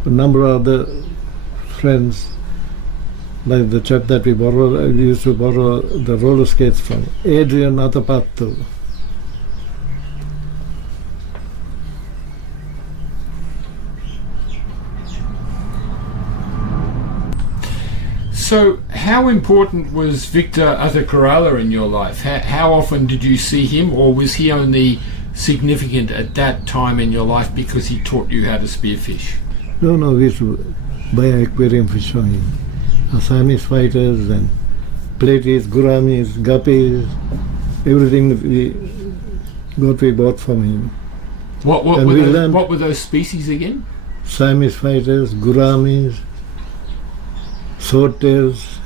a number of other friends, like the chap that we used to borrow the roller skates from, Adrian Atapattu. So how important was Victor Carlyle in your life? How often did you see him, or was he only significant at that time in your life because he taught you how to spearfish? No, we used to buy aquarium fish from him. Assamese fighters and platies, gouramis, guppies, everything we bought from him. What were those species again? Siamese fighters, gouramis, swordtails,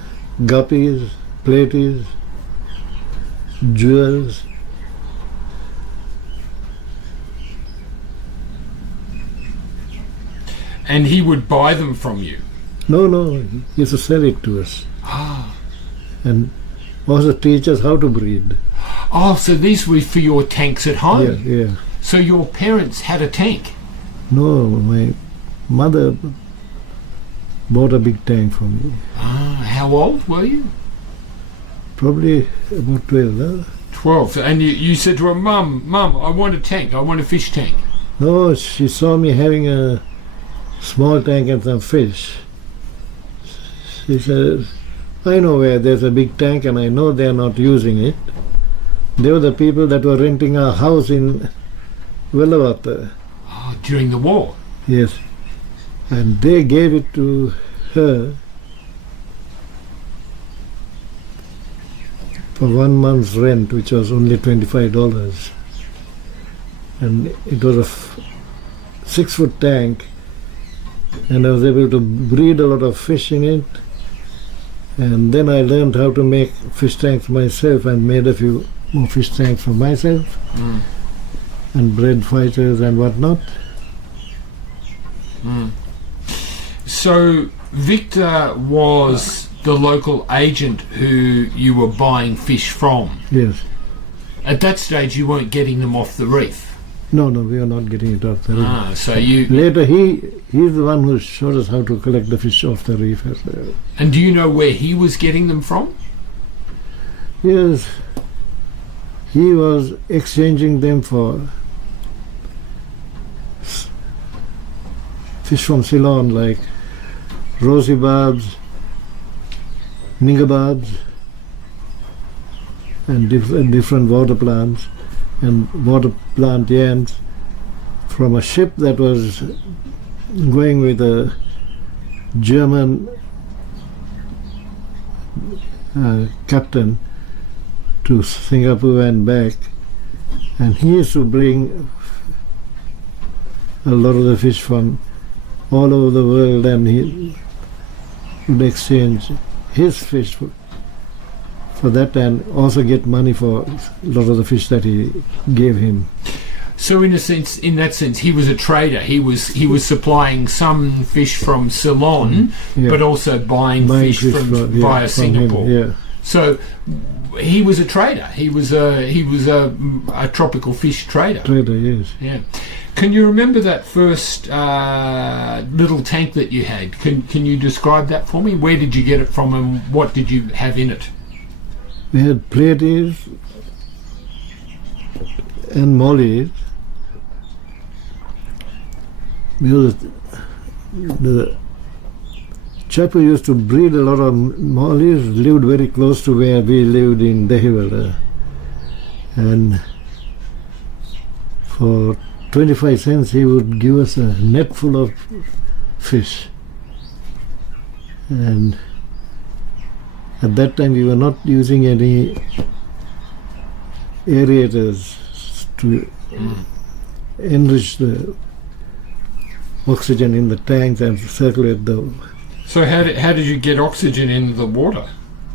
guppies, platies, jewels. And he would buy them from you? No, he used to sell it to us. Ah. And also teach us how to breed. Oh, so these were for your tanks at home? Yeah. So your parents had a tank? No, my mother bought a big tank for me. Ah, how old were you? Probably about 12. Huh? 12. And you said to her, Mum, I want a tank. I want a fish tank. No, she saw me having a small tank and some fish. She said, I know where there's a big tank and I know they're not using it. They were the people that were renting our house in Wellavata. Oh, during the war? Yes. And they gave it to her for 1 month's rent, which was only $25. And it was a 6-foot tank, and I was able to breed a lot of fish in it. And then I learned how to make fish tanks myself and made a few more fish tanks for myself and bred fighters and whatnot. So Victor was the local agent who you were buying fish from? Yes. At that stage you weren't getting them off the reef? No, we are not getting it off the reef. Ah, so you... Later he's the one who showed us how to collect the fish off the reef as well. And do you know where he was getting them from? Yes. He was exchanging them for fish from Ceylon, like rosy barbs, ninger barbs, and different water plants and water plant yams from a ship that was going with a German captain to Singapore and back, and he used to bring a lot of the fish from all over the world, and he would exchange his fish for that and also get money for a lot of the fish that he gave him. So in that sense, he was a trader. He was supplying some fish from Ceylon, but also buying fish via Singapore. Him, yeah. So he was a trader. He was a tropical fish trader. Trader, yes. Yeah. Can you remember that first little tank that you had? Can you describe that for me? Where did you get it from, and what did you have in it? We had Pleiades and mollies. Because the chap who used to breed a lot of mollies lived very close to where we lived in Dehiwala. And for 25 cents he would give us a net full of fish. And at that time we were not using any aerators to enrich the oxygen in the tanks and circulate the... So how did you get oxygen into the water?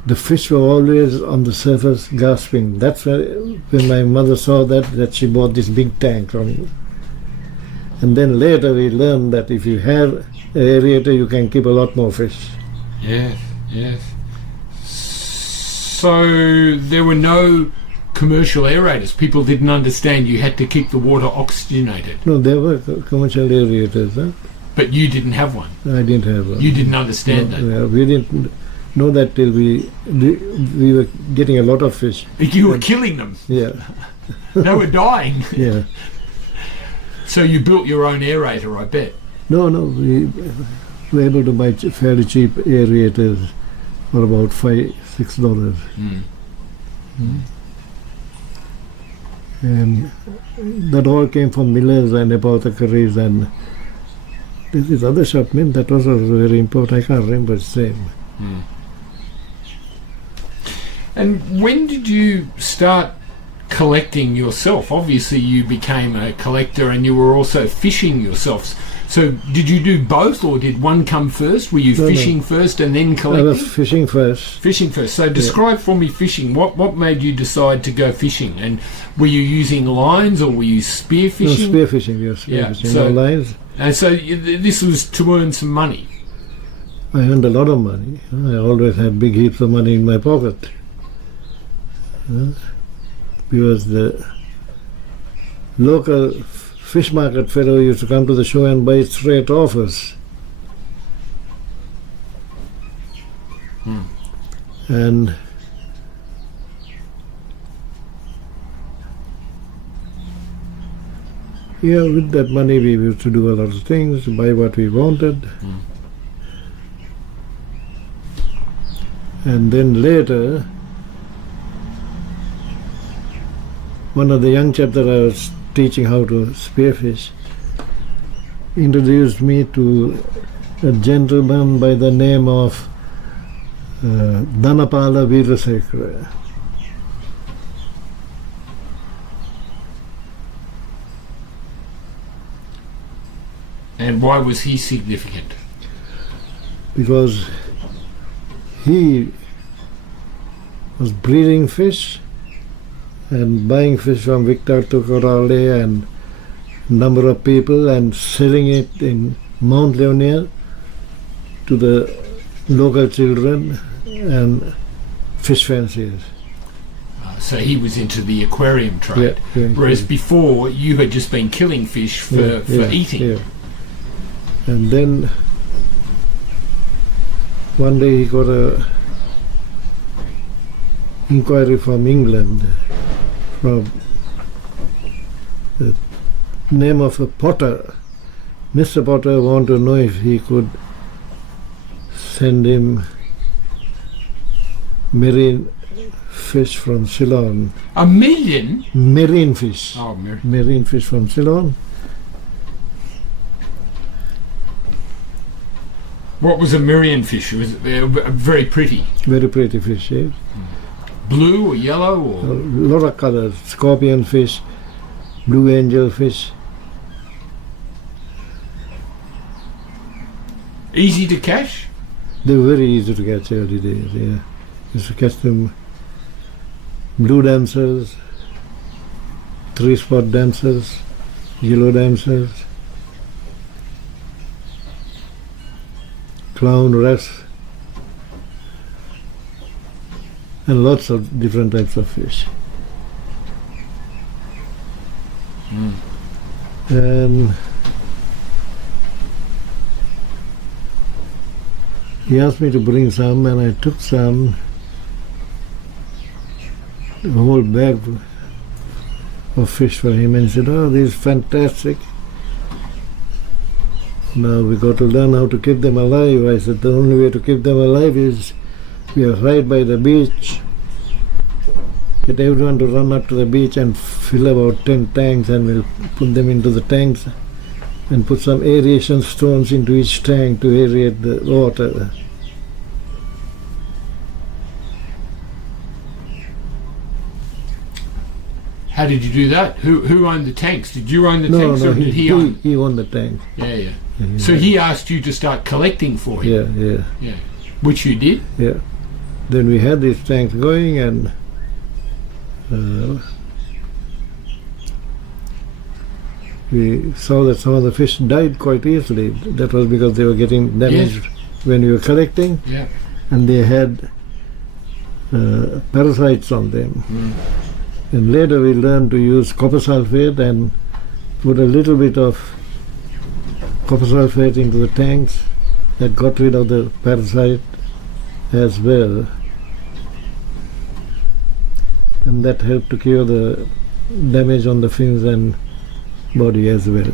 The fish were always on the surface gasping. That's when my mother saw that she bought this big tank from me. And then later we learned that if you have an aerator you can keep a lot more fish. Yes. So there were no commercial aerators. People didn't understand you had to keep the water oxygenated. No, there were commercial aerators. Huh? But you didn't have one. I didn't have one. You didn't understand that. Yeah, we didn't know that till we were getting a lot of fish. You were killing them. Yeah. They were dying. Yeah. So you built your own aerator, I bet. No, we were able to buy fairly cheap aerators for about $5-6. And that all came from millers and apothecaries and this other shopman that was also very important. I can't remember its name. And when did you start collecting yourself? Obviously you became a collector and you were also fishing yourself. So did you do both, or did one come first? Were you fishing first and then I collecting? was fishing first. Fishing first. So describe for me fishing. What made you decide to go fishing? And were you using lines or were you spear No, fishing? spear fishing, yes. Spear Yeah, fishing, so- no lines. And so this was to earn some money. I earned a lot of money. I always had big heaps of money in my pocket. Because the local fish market fellow used to come to the show and buy straight offers. And yeah, with that money we used to do a lot of things, buy what we wanted. And then later, one of the young chaps that I was teaching how to spearfish introduced me to a gentleman by the name of Dhanapala Veerasekara. And why was he significant? Because he was breeding fish and buying fish from Victor to Carlyle and number of people and selling it in Mount Leonier to the local children and fish fanciers. So he was into the aquarium trade. Yeah, Whereas before you had just been killing fish for eating. Yeah. And then one day he got a inquiry from England, from the name of a potter. Mr. Potter wanted to know if he could send him marine fish from Ceylon. A million? Marine fish. Oh, Marine fish from Ceylon. What was a Merian fish? Was it very pretty? Very pretty fish, eh? Blue or yellow A or? lot of colors. Scorpion fish, blue angel fish. Easy to catch? They were very easy to catch early days, yeah. Used to catch them blue damsels, three-spot damsels, yellow damsels, clown wrasse, and lots of different types of fish. And he asked me to bring some, and I took some, a whole bag of fish for him, and he said, "Oh, this is fantastic. Now we got to learn how to keep them alive." I said, "The only way to keep them alive is we are right by the beach. Get everyone to run up to the beach and fill about 10 tanks, and we'll put them into the tanks and put some aeration stones into each tank to aerate the water." How did you do that? Who owned the tanks? Did you own the tanks or did he own? He owned the tank. Yeah. So he asked you to start collecting for him. Yeah. Which you did. Yeah. Then we had these tanks going, and we saw that some of the fish died quite easily. That was because they were getting damaged when we were collecting, Yeah. and they had parasites on them. And later we learned to use copper sulfate and put a little bit of copper sulfate into the tanks. That got rid of the parasite as well. And that helped to cure the damage on the fins and body as well.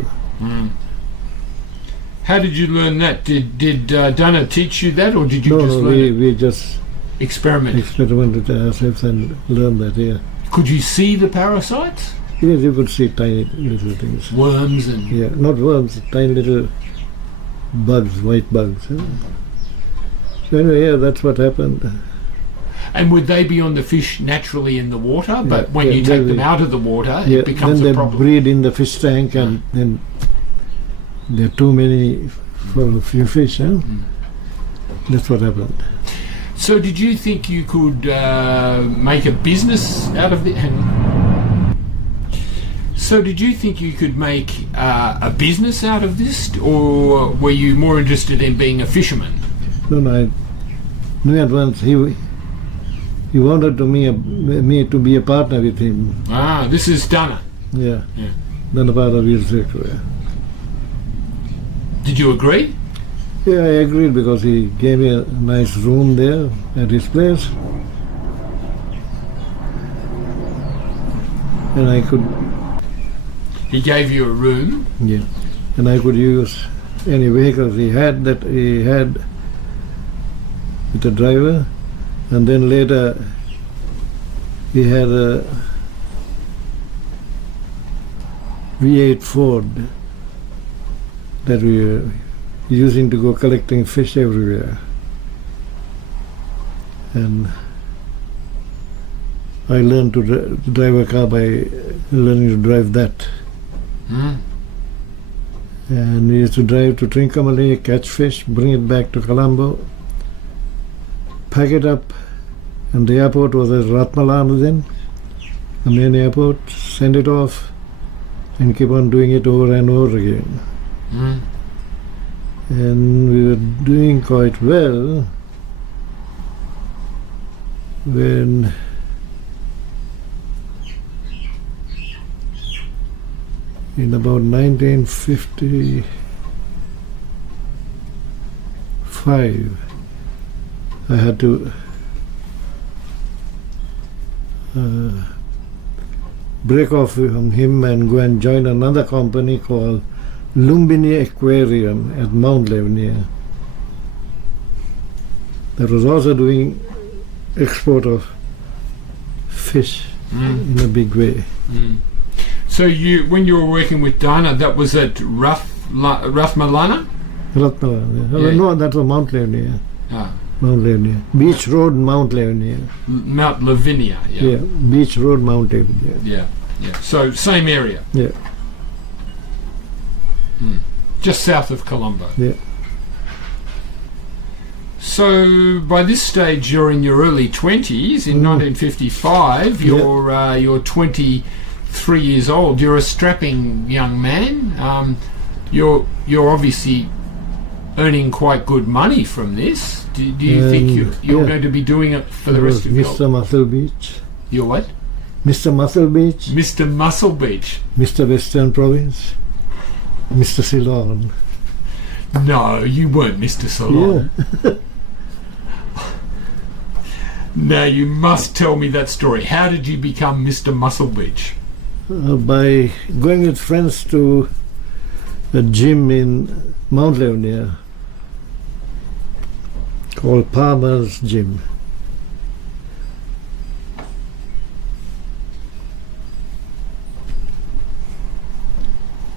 How did you learn that? Did Dana teach you that, or did you just learn it? We just experimented ourselves and learned that, yeah. Could you see the parasites? Yes, you could see tiny little things. Worms and... Yeah, not worms, tiny little bugs, white bugs. So anyway, yeah, that's what happened. And would they be on the fish naturally in the water? But when you take them out of the water, it becomes then a they problem. breed in the fish tank, and then there are too many for a few fish, huh? That's what happened. So did you think you could make a business out of it? So did you think you could make a business out of this, or were you more interested in being a fisherman? No, I knew at once he wanted me to be a partner with him. Ah, this is Dana. Yeah. Yeah. Dana part of his sector. Did you agree? Yeah, I agreed because he gave me a nice room there at his place. And I could... He gave you a room? Yeah. And I could use any vehicles he had with the driver. And then later he had a V8 Ford that we were using to go collecting fish everywhere. And I learned to drive a car by learning to drive that. And we used to drive to Trincomalee, catch fish, bring it back to Colombo, pack it up, and the airport was at Ratmalana then, the main airport, send it off, and keep on doing it over and over again. And we were doing quite well when in about 1955 I had to break off from him and go and join another company called Lumbini Aquarium at Mount Lavinia. That was also doing export of fish in a big way. So when you were working with Dana, that was at Ratmalana? Ratmalana. Yeah. No, that was Mount Lavinia. Mount Lavinia. Beach Road, Mount Lavinia. Mount Lavinia, Yeah, Beach Road, Mount Lavinia. Yeah. So same area. Yeah. Just south of Colombo. Yeah. So by this stage, you're in your early 20s. In 1955, you're 23 years old. You're a strapping young man. You're obviously earning quite good money from this. Do you think you're going to be doing it for the rest of your life? Mr. Muscle Beach. You're what? Mr. Muscle Beach. Mr. Muscle Beach. Mr. Western Province. Mr. Ceylon. No, you weren't Mr. Ceylon. Yeah. Now you must tell me that story. How did you become Mr. Muscle Beach? By going with friends to a gym in Mount Lavinia called Palmer's Gym.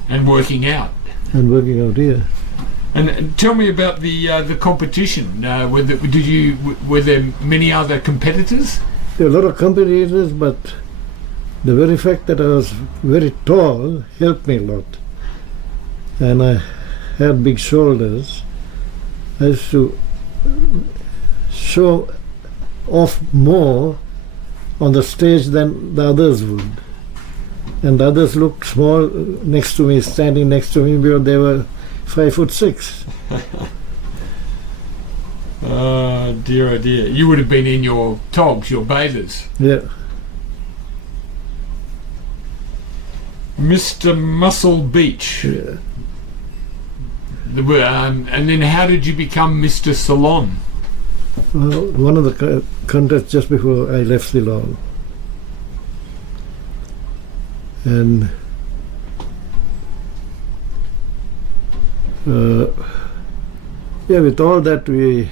And working out. And working out here. And tell me about the competition. Were there many other competitors? There were a lot of competitors, but the very fact that I was very tall helped me a lot. And I had big shoulders. I used to show off more on the stage than the others would. And the others looked small next to me, standing next to me, because they were 5'6". Oh dear. You would have been in your togs, your bathers. Yeah. Mr. Muscle Beach. Yeah. And then how did you become Mr. Ceylon? Well, one of the contests just before I left Ceylon. And with all that, we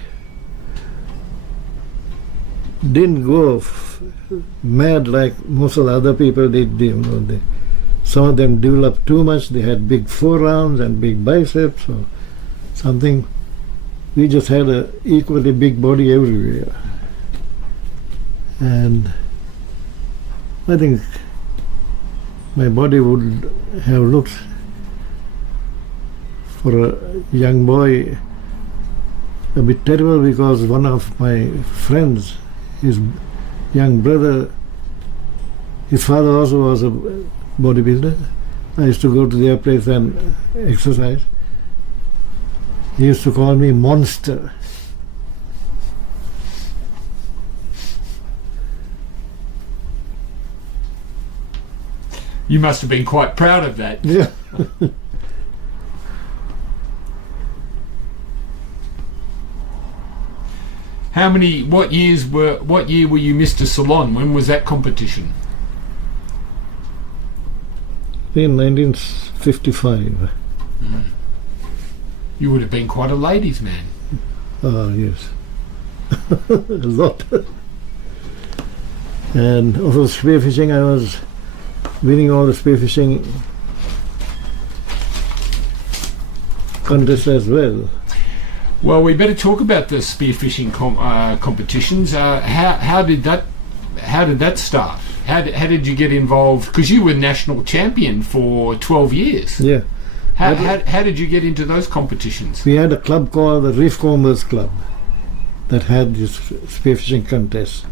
didn't go mad like most of the other people did. Some of them developed too much. They had big forearms and big biceps or something. We just had a equally big body everywhere. And I think my body would have looked for a young boy, a bit terrible, because one of my friends, his young brother, his father also was a bodybuilder. I used to go to their place and exercise. He used to call me monster. You must have been quite proud of that. Yeah. What year were you Mr. Ceylon? When was that competition? In 1955. You would have been quite a ladies' man. Ah, yes. A lot. And also spearfishing, I was winning all the spearfishing contests as well. Well, we better talk about the spearfishing competitions. How did that start? How did you get involved? Because you were national champion for 12 years. Yeah. How did you get into those competitions? We had a club called the Reef Club that had this spearfishing contest.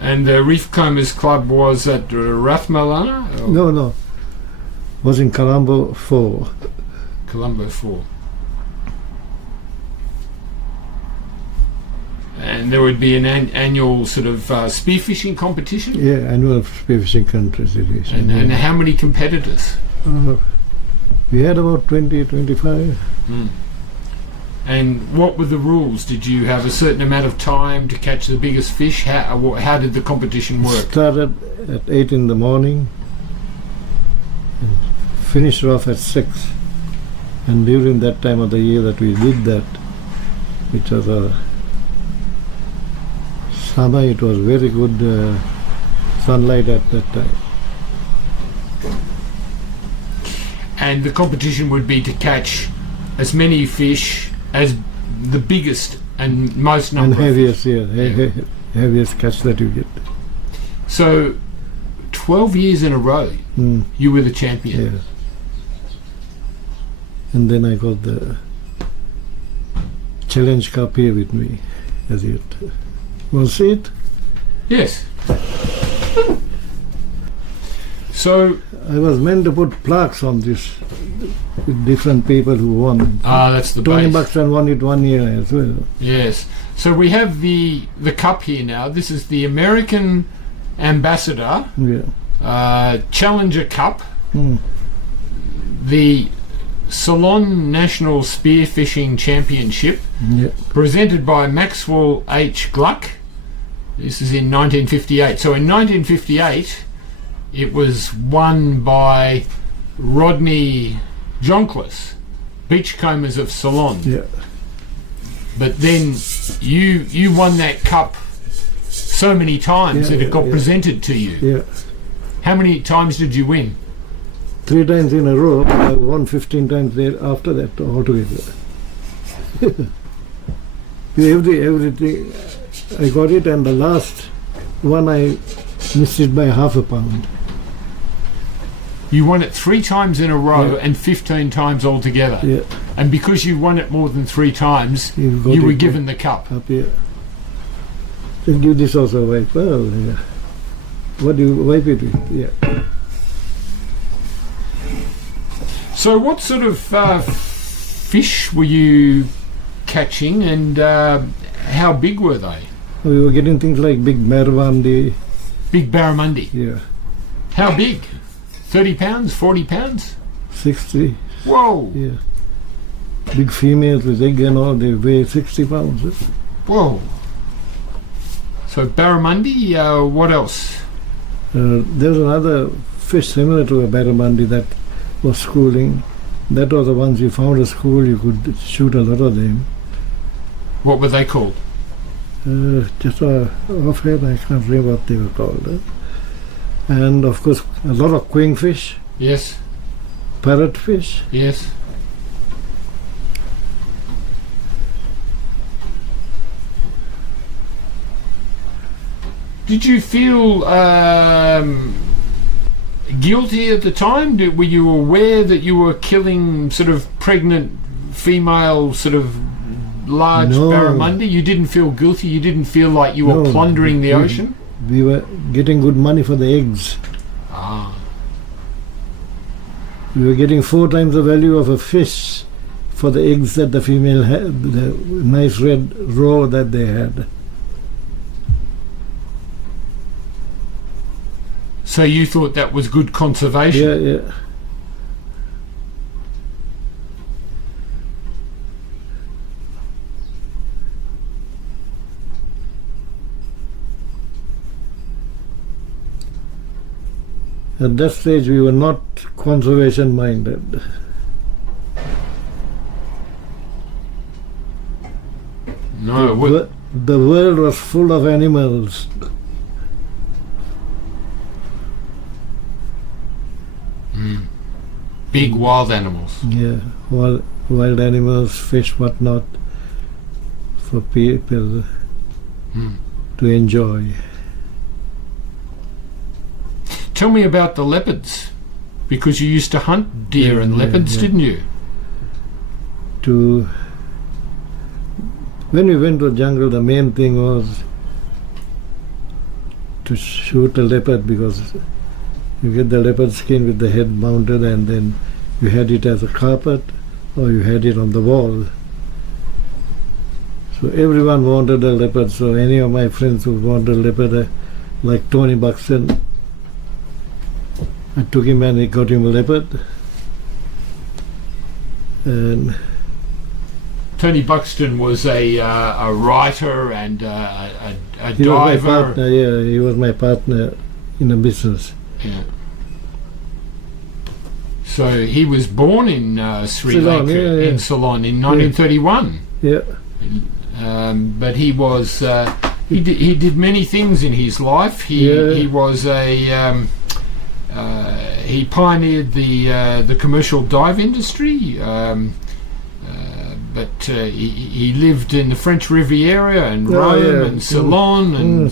And the Reef Club was at Rathmallana? No. Was in Colombo 4. Colombo 4. And there would be an annual sort of spearfishing competition? Yeah, annual spearfishing competition. And how many competitors? We had about 20, 25. And what were the rules? Did you have a certain amount of time to catch the biggest fish? How did the competition work? Started at 8 in the morning and finished off at 6. And during that time of the year that we did that, which was a summer, it was very good sunlight at that time. And the competition would be to catch as many fish as the biggest and most number and heaviest, of fish. Heaviest catch that you get. So 12 years in a row you were the champion. Yes. And then I got the Challenge Cup here with me as it. Want to see it? Yes. So I was meant to put plaques on this with different people who won. that's the Tony base. Buxton won it 1 year as well. Yes. So we have the cup here now. This is the American Ambassador Challenger Cup. The Ceylon National Spearfishing Championship, presented by Maxwell H. Gluck. This is in 1958. So in 1958, it was won by Rodney Jonquist, beachcombers of Ceylon. Yeah. But then you won that cup so many times that it got presented to you. Yeah. How many times did you win? 3 times in a row. I won 15 times there after that altogether. Everything I got it, and the last one I missed it by half a pound. You won it 3 times in a row and 15 times altogether. Yeah. And because you won it more than 3 times, you were given the cup. Up here. Just give this also a wipe. Well, yeah. What do you wipe it with? Yeah. So what sort of fish were you catching, and how big were they? We were getting things like big barramundi. Big barramundi? Yeah. How big? 30 pounds? 40 pounds? 60. Whoa! Yeah. Big females with egg and all, they weigh 60 pounds. Whoa. So barramundi, what else? There's another fish similar to a barramundi that was schooling. That was the ones you found at school, you could shoot a lot of them. What were they called? Just offhand, I can't remember what they were called. And of course, a lot of queenfish. Yes. Parrotfish. Yes. Did you feel guilty at the time? Were you aware that you were killing sort of pregnant female sort of large barramundi? You didn't feel guilty? You didn't feel like you were plundering the ocean? We were getting good money for the eggs. Ah. We were getting 4 times the value of a fish for the eggs that the female had, the nice red roe that they had. So you thought that was good conservation? Yeah, yeah. At that stage, we were not conservation minded. No. The world was full of animals. Big wild animals. Yeah, wild animals, fish, whatnot, for people to enjoy. Tell me about the leopards, because you used to hunt deer and leopards, didn't you? When we went to the jungle, the main thing was to shoot a leopard, because you get the leopard skin with the head mounted, and then you had it as a carpet or you had it on the wall. So everyone wanted a leopard. So any of my friends who wanted a leopard, like Tony Buxton, I took him and he got him a leopard. And Tony Buxton was a writer and a he diver. was my partner. Yeah, he was my partner in a business. Yeah. So he was born in Sri Ceylon, Lanka, in Ceylon in 1931. Yeah. But he was he did many things in his life. He was a he pioneered the commercial dive industry. But he lived in the French Riviera and Rome and Ceylon and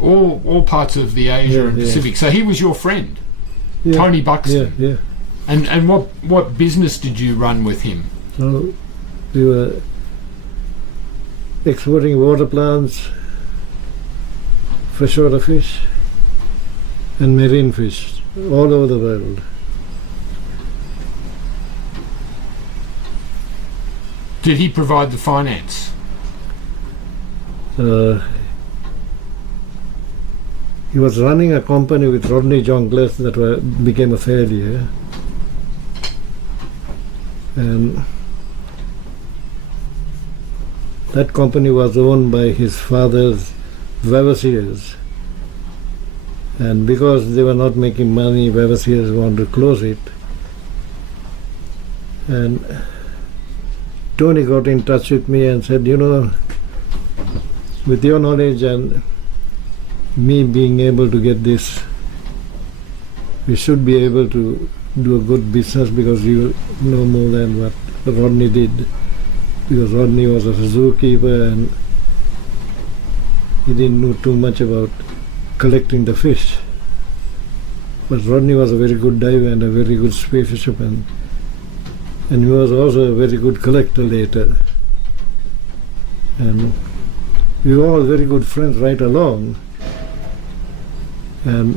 all parts of the Asia and Pacific. So he was your friend, Tony Buxton. Yeah. And what business did you run with him? So we were exporting water plants, freshwater fish, and marine fish all over the world. Did he provide the finance? He was running a company with Rodney Jongless that became a failure. And that company was owned by his father's Vavassiers. And because they were not making money, Vavassiers wanted to close it. And Tony got in touch with me and said, with your knowledge and me being able to get this, we should be able to do a good business, because you know more than what Rodney did. Because Rodney was a zookeeper and he didn't know too much about collecting the fish. But Rodney was a very good diver and a very good spear fisherman. And he was also a very good collector later. And we were all very good friends right along. And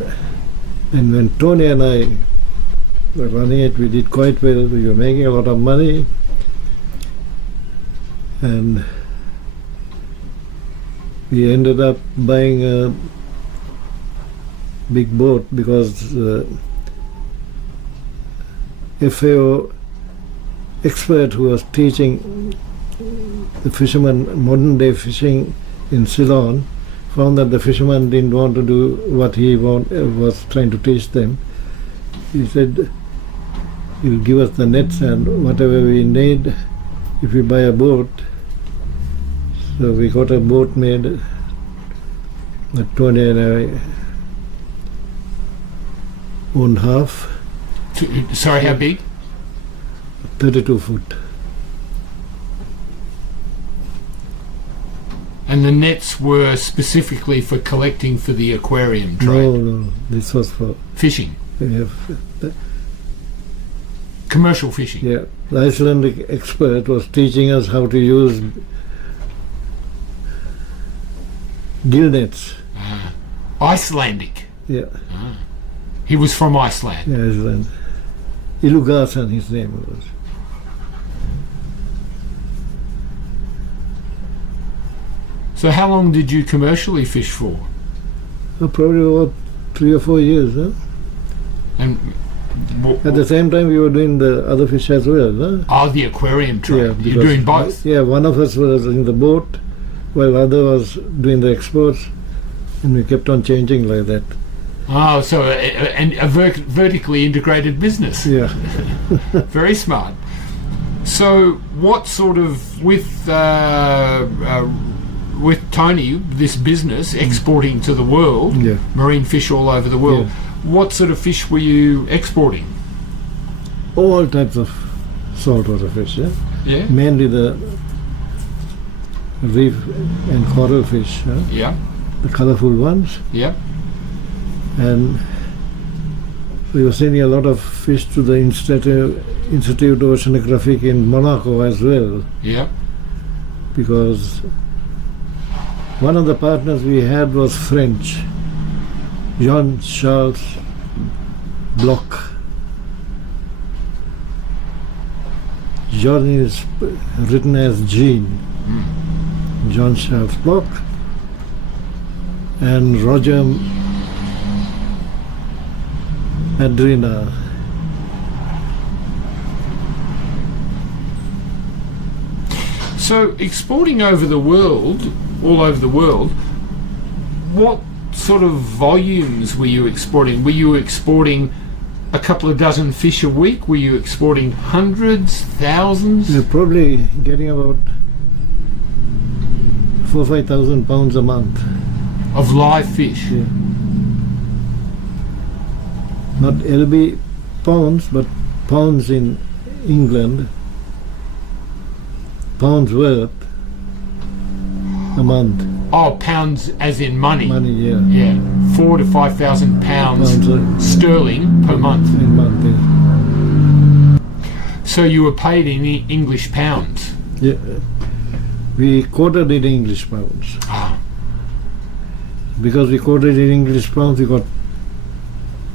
when Tony and I were running it, we did quite well. We were making a lot of money. And we ended up buying a big boat, because FAO expert who was teaching the fishermen modern day fishing in Ceylon found that the fishermen didn't want to do what he was trying to teach them. He said, he'll give us the nets and whatever we need if we buy a boat. So we got a boat made. Tony and I owned half. Sorry, how big? 32 foot. And the nets were specifically for collecting for the aquarium trade? No, this was for Fishing? yeah, Commercial fishing? yeah. The Icelandic expert was teaching us how to use gill nets. Icelandic? Yeah, He was from Iceland? yeah, Iceland. Ilugasan, his name was. So how long did you commercially fish for? Probably about 3 or 4 years. Huh? And At the same time, we were doing the other fish as well. Huh? the aquarium trade? You're because doing both? Yeah, one of us was in the boat, while other was doing the exports, and we kept on changing like that. Oh, so a vertically integrated business. Yeah. Very smart. So what sort of, with Tony, this business, exporting to the world, Yeah. marine fish all over the world, what sort of fish were you exporting? All types of saltwater fish, yeah? Yeah? Mainly the reef and coral fish, huh? Yeah, The colorful ones. yeah. And we were sending a lot of fish to the Institute of Oceanographic in Monaco as well, Yeah. because one of the partners we had was French, Jean-Charles Bloch. Jean is written as Jean, Jean-Charles Bloch, and Roger Madrina. So exporting over the world, all over the world, what sort of volumes were you exporting? Were you exporting a couple of dozen fish a week? Were you exporting hundreds, thousands? We're probably getting about 4,000 or 5,000 pounds a month. Of live fish? Yeah. Not LB pounds, but pounds in England. Pounds worth a month. Oh, pounds as in money? Money, yeah. Yeah, 4,000 to 5,000 pounds Pounds sterling per month. in month, yeah. So you were paid in English pounds? Yeah. We quoted in English pounds. Ah. Because we quoted in English pounds, we got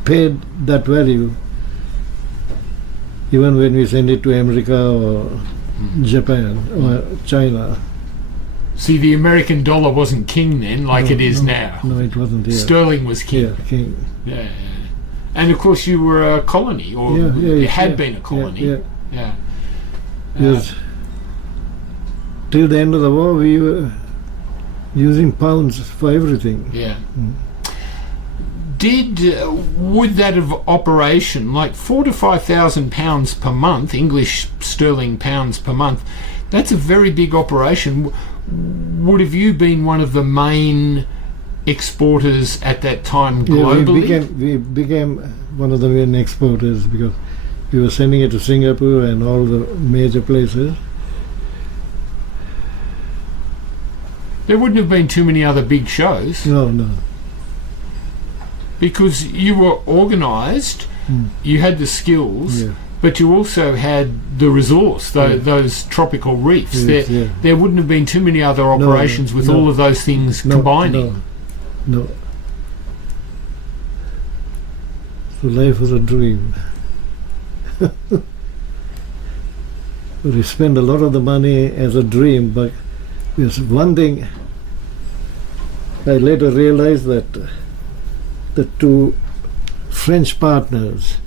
paid that value even when we send it to America or Japan or China. See, the American dollar wasn't king then, like it is now. No, it wasn't here. Sterling was king. Yeah, king. Yeah. And of course you were a colony, or it had been a colony. Yeah. Yeah. Yes. Till the end of the war, we were using pounds for everything. Yeah. Would that have operation, like 4,000 to 5,000 pounds per month, English sterling pounds per month, that's a very big operation. Would have you been one of the main exporters at that time globally? Yeah, we became one of the main exporters because we were sending it to Singapore and all the major places. There wouldn't have been too many other big shows. No. Because you were organised, you had the skills, but you also had the resource, those tropical reefs. There wouldn't have been too many other operations with all of those things combining. No. So life was a dream. We spent a lot of the money as a dream, but there's one thing I later realized, that the two French partners,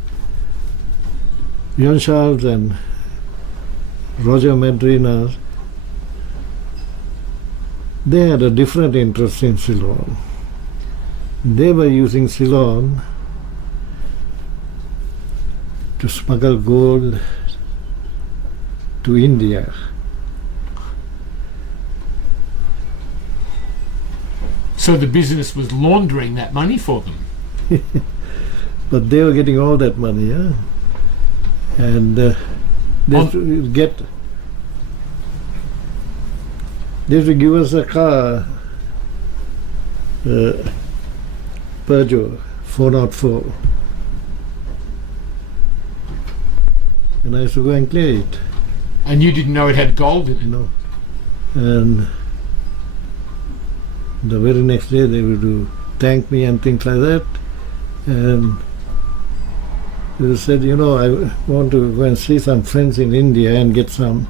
Jean-Charles and Roger Madrina, they had a different interest in Ceylon. They were using Ceylon to smuggle gold to India. So the business was laundering that money for them. But they were getting all that money, yeah? And they They used to give us a car, Peugeot 404. And I used to go and clear it. And you didn't know it had gold in it? No. And the very next day they would thank me and things like that. And they said, I want to go and see some friends in India and get some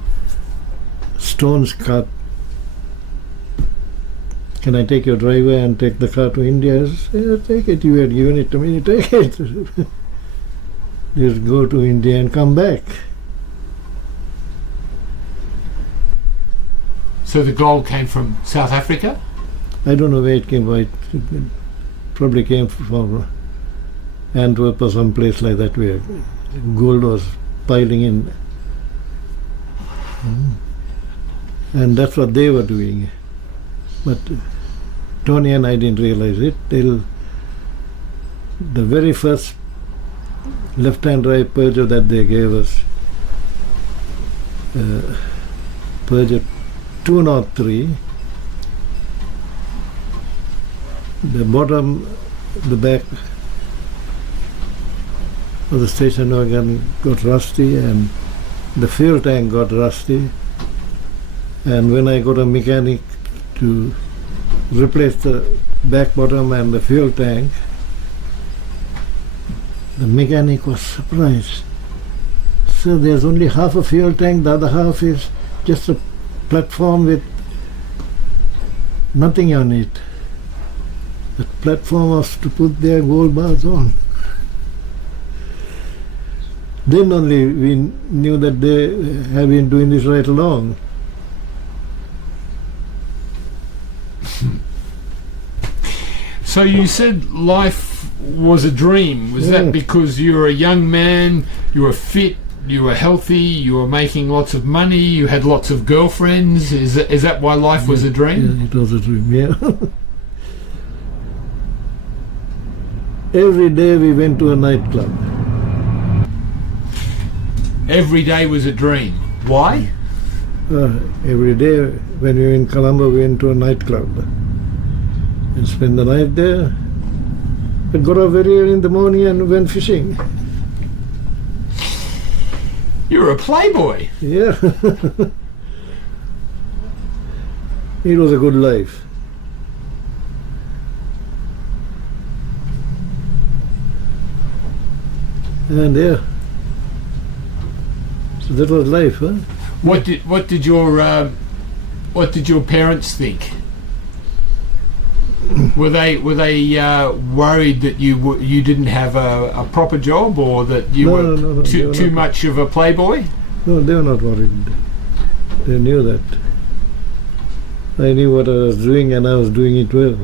stones cut. Can I take your driveway and take the car to India? I said, yeah, take it. You had given it to me. Take it. Just go to India and come back. So the gold came from South Africa? I don't know where it came from. It probably came from Antwerp or some place like that where gold was piling in. And that's what they were doing. But Tony and I didn't realize it till the very first left-hand drive Peugeot that they gave us, Peugeot 203. The bottom, the back of the station wagon got rusty and the fuel tank got rusty. And when I got a mechanic to replace the back bottom and the fuel tank, the mechanic was surprised. So there's only half a fuel tank, the other half is just a platform with nothing on it. The platform was to put their gold bars on. Then only we knew that they have been doing this right along. So you said life was a dream. Was that because you were a young man, you were fit, you were healthy, you were making lots of money, you had lots of girlfriends? Is that why life was a dream? Yeah, it was a dream, yeah. Every day we went to a nightclub. Every day was a dream. Why? Every day when we were in Colombo, we went to a nightclub and spent the night there. I got up very early in the morning and went fishing. You were a playboy. Yeah. It was a good life. And yeah, so that was life, huh? What did your parents think? Were they worried that you didn't have a proper job, or that you were too much of a playboy? No, they were not worried. They knew that. I knew what I was doing and I was doing it well.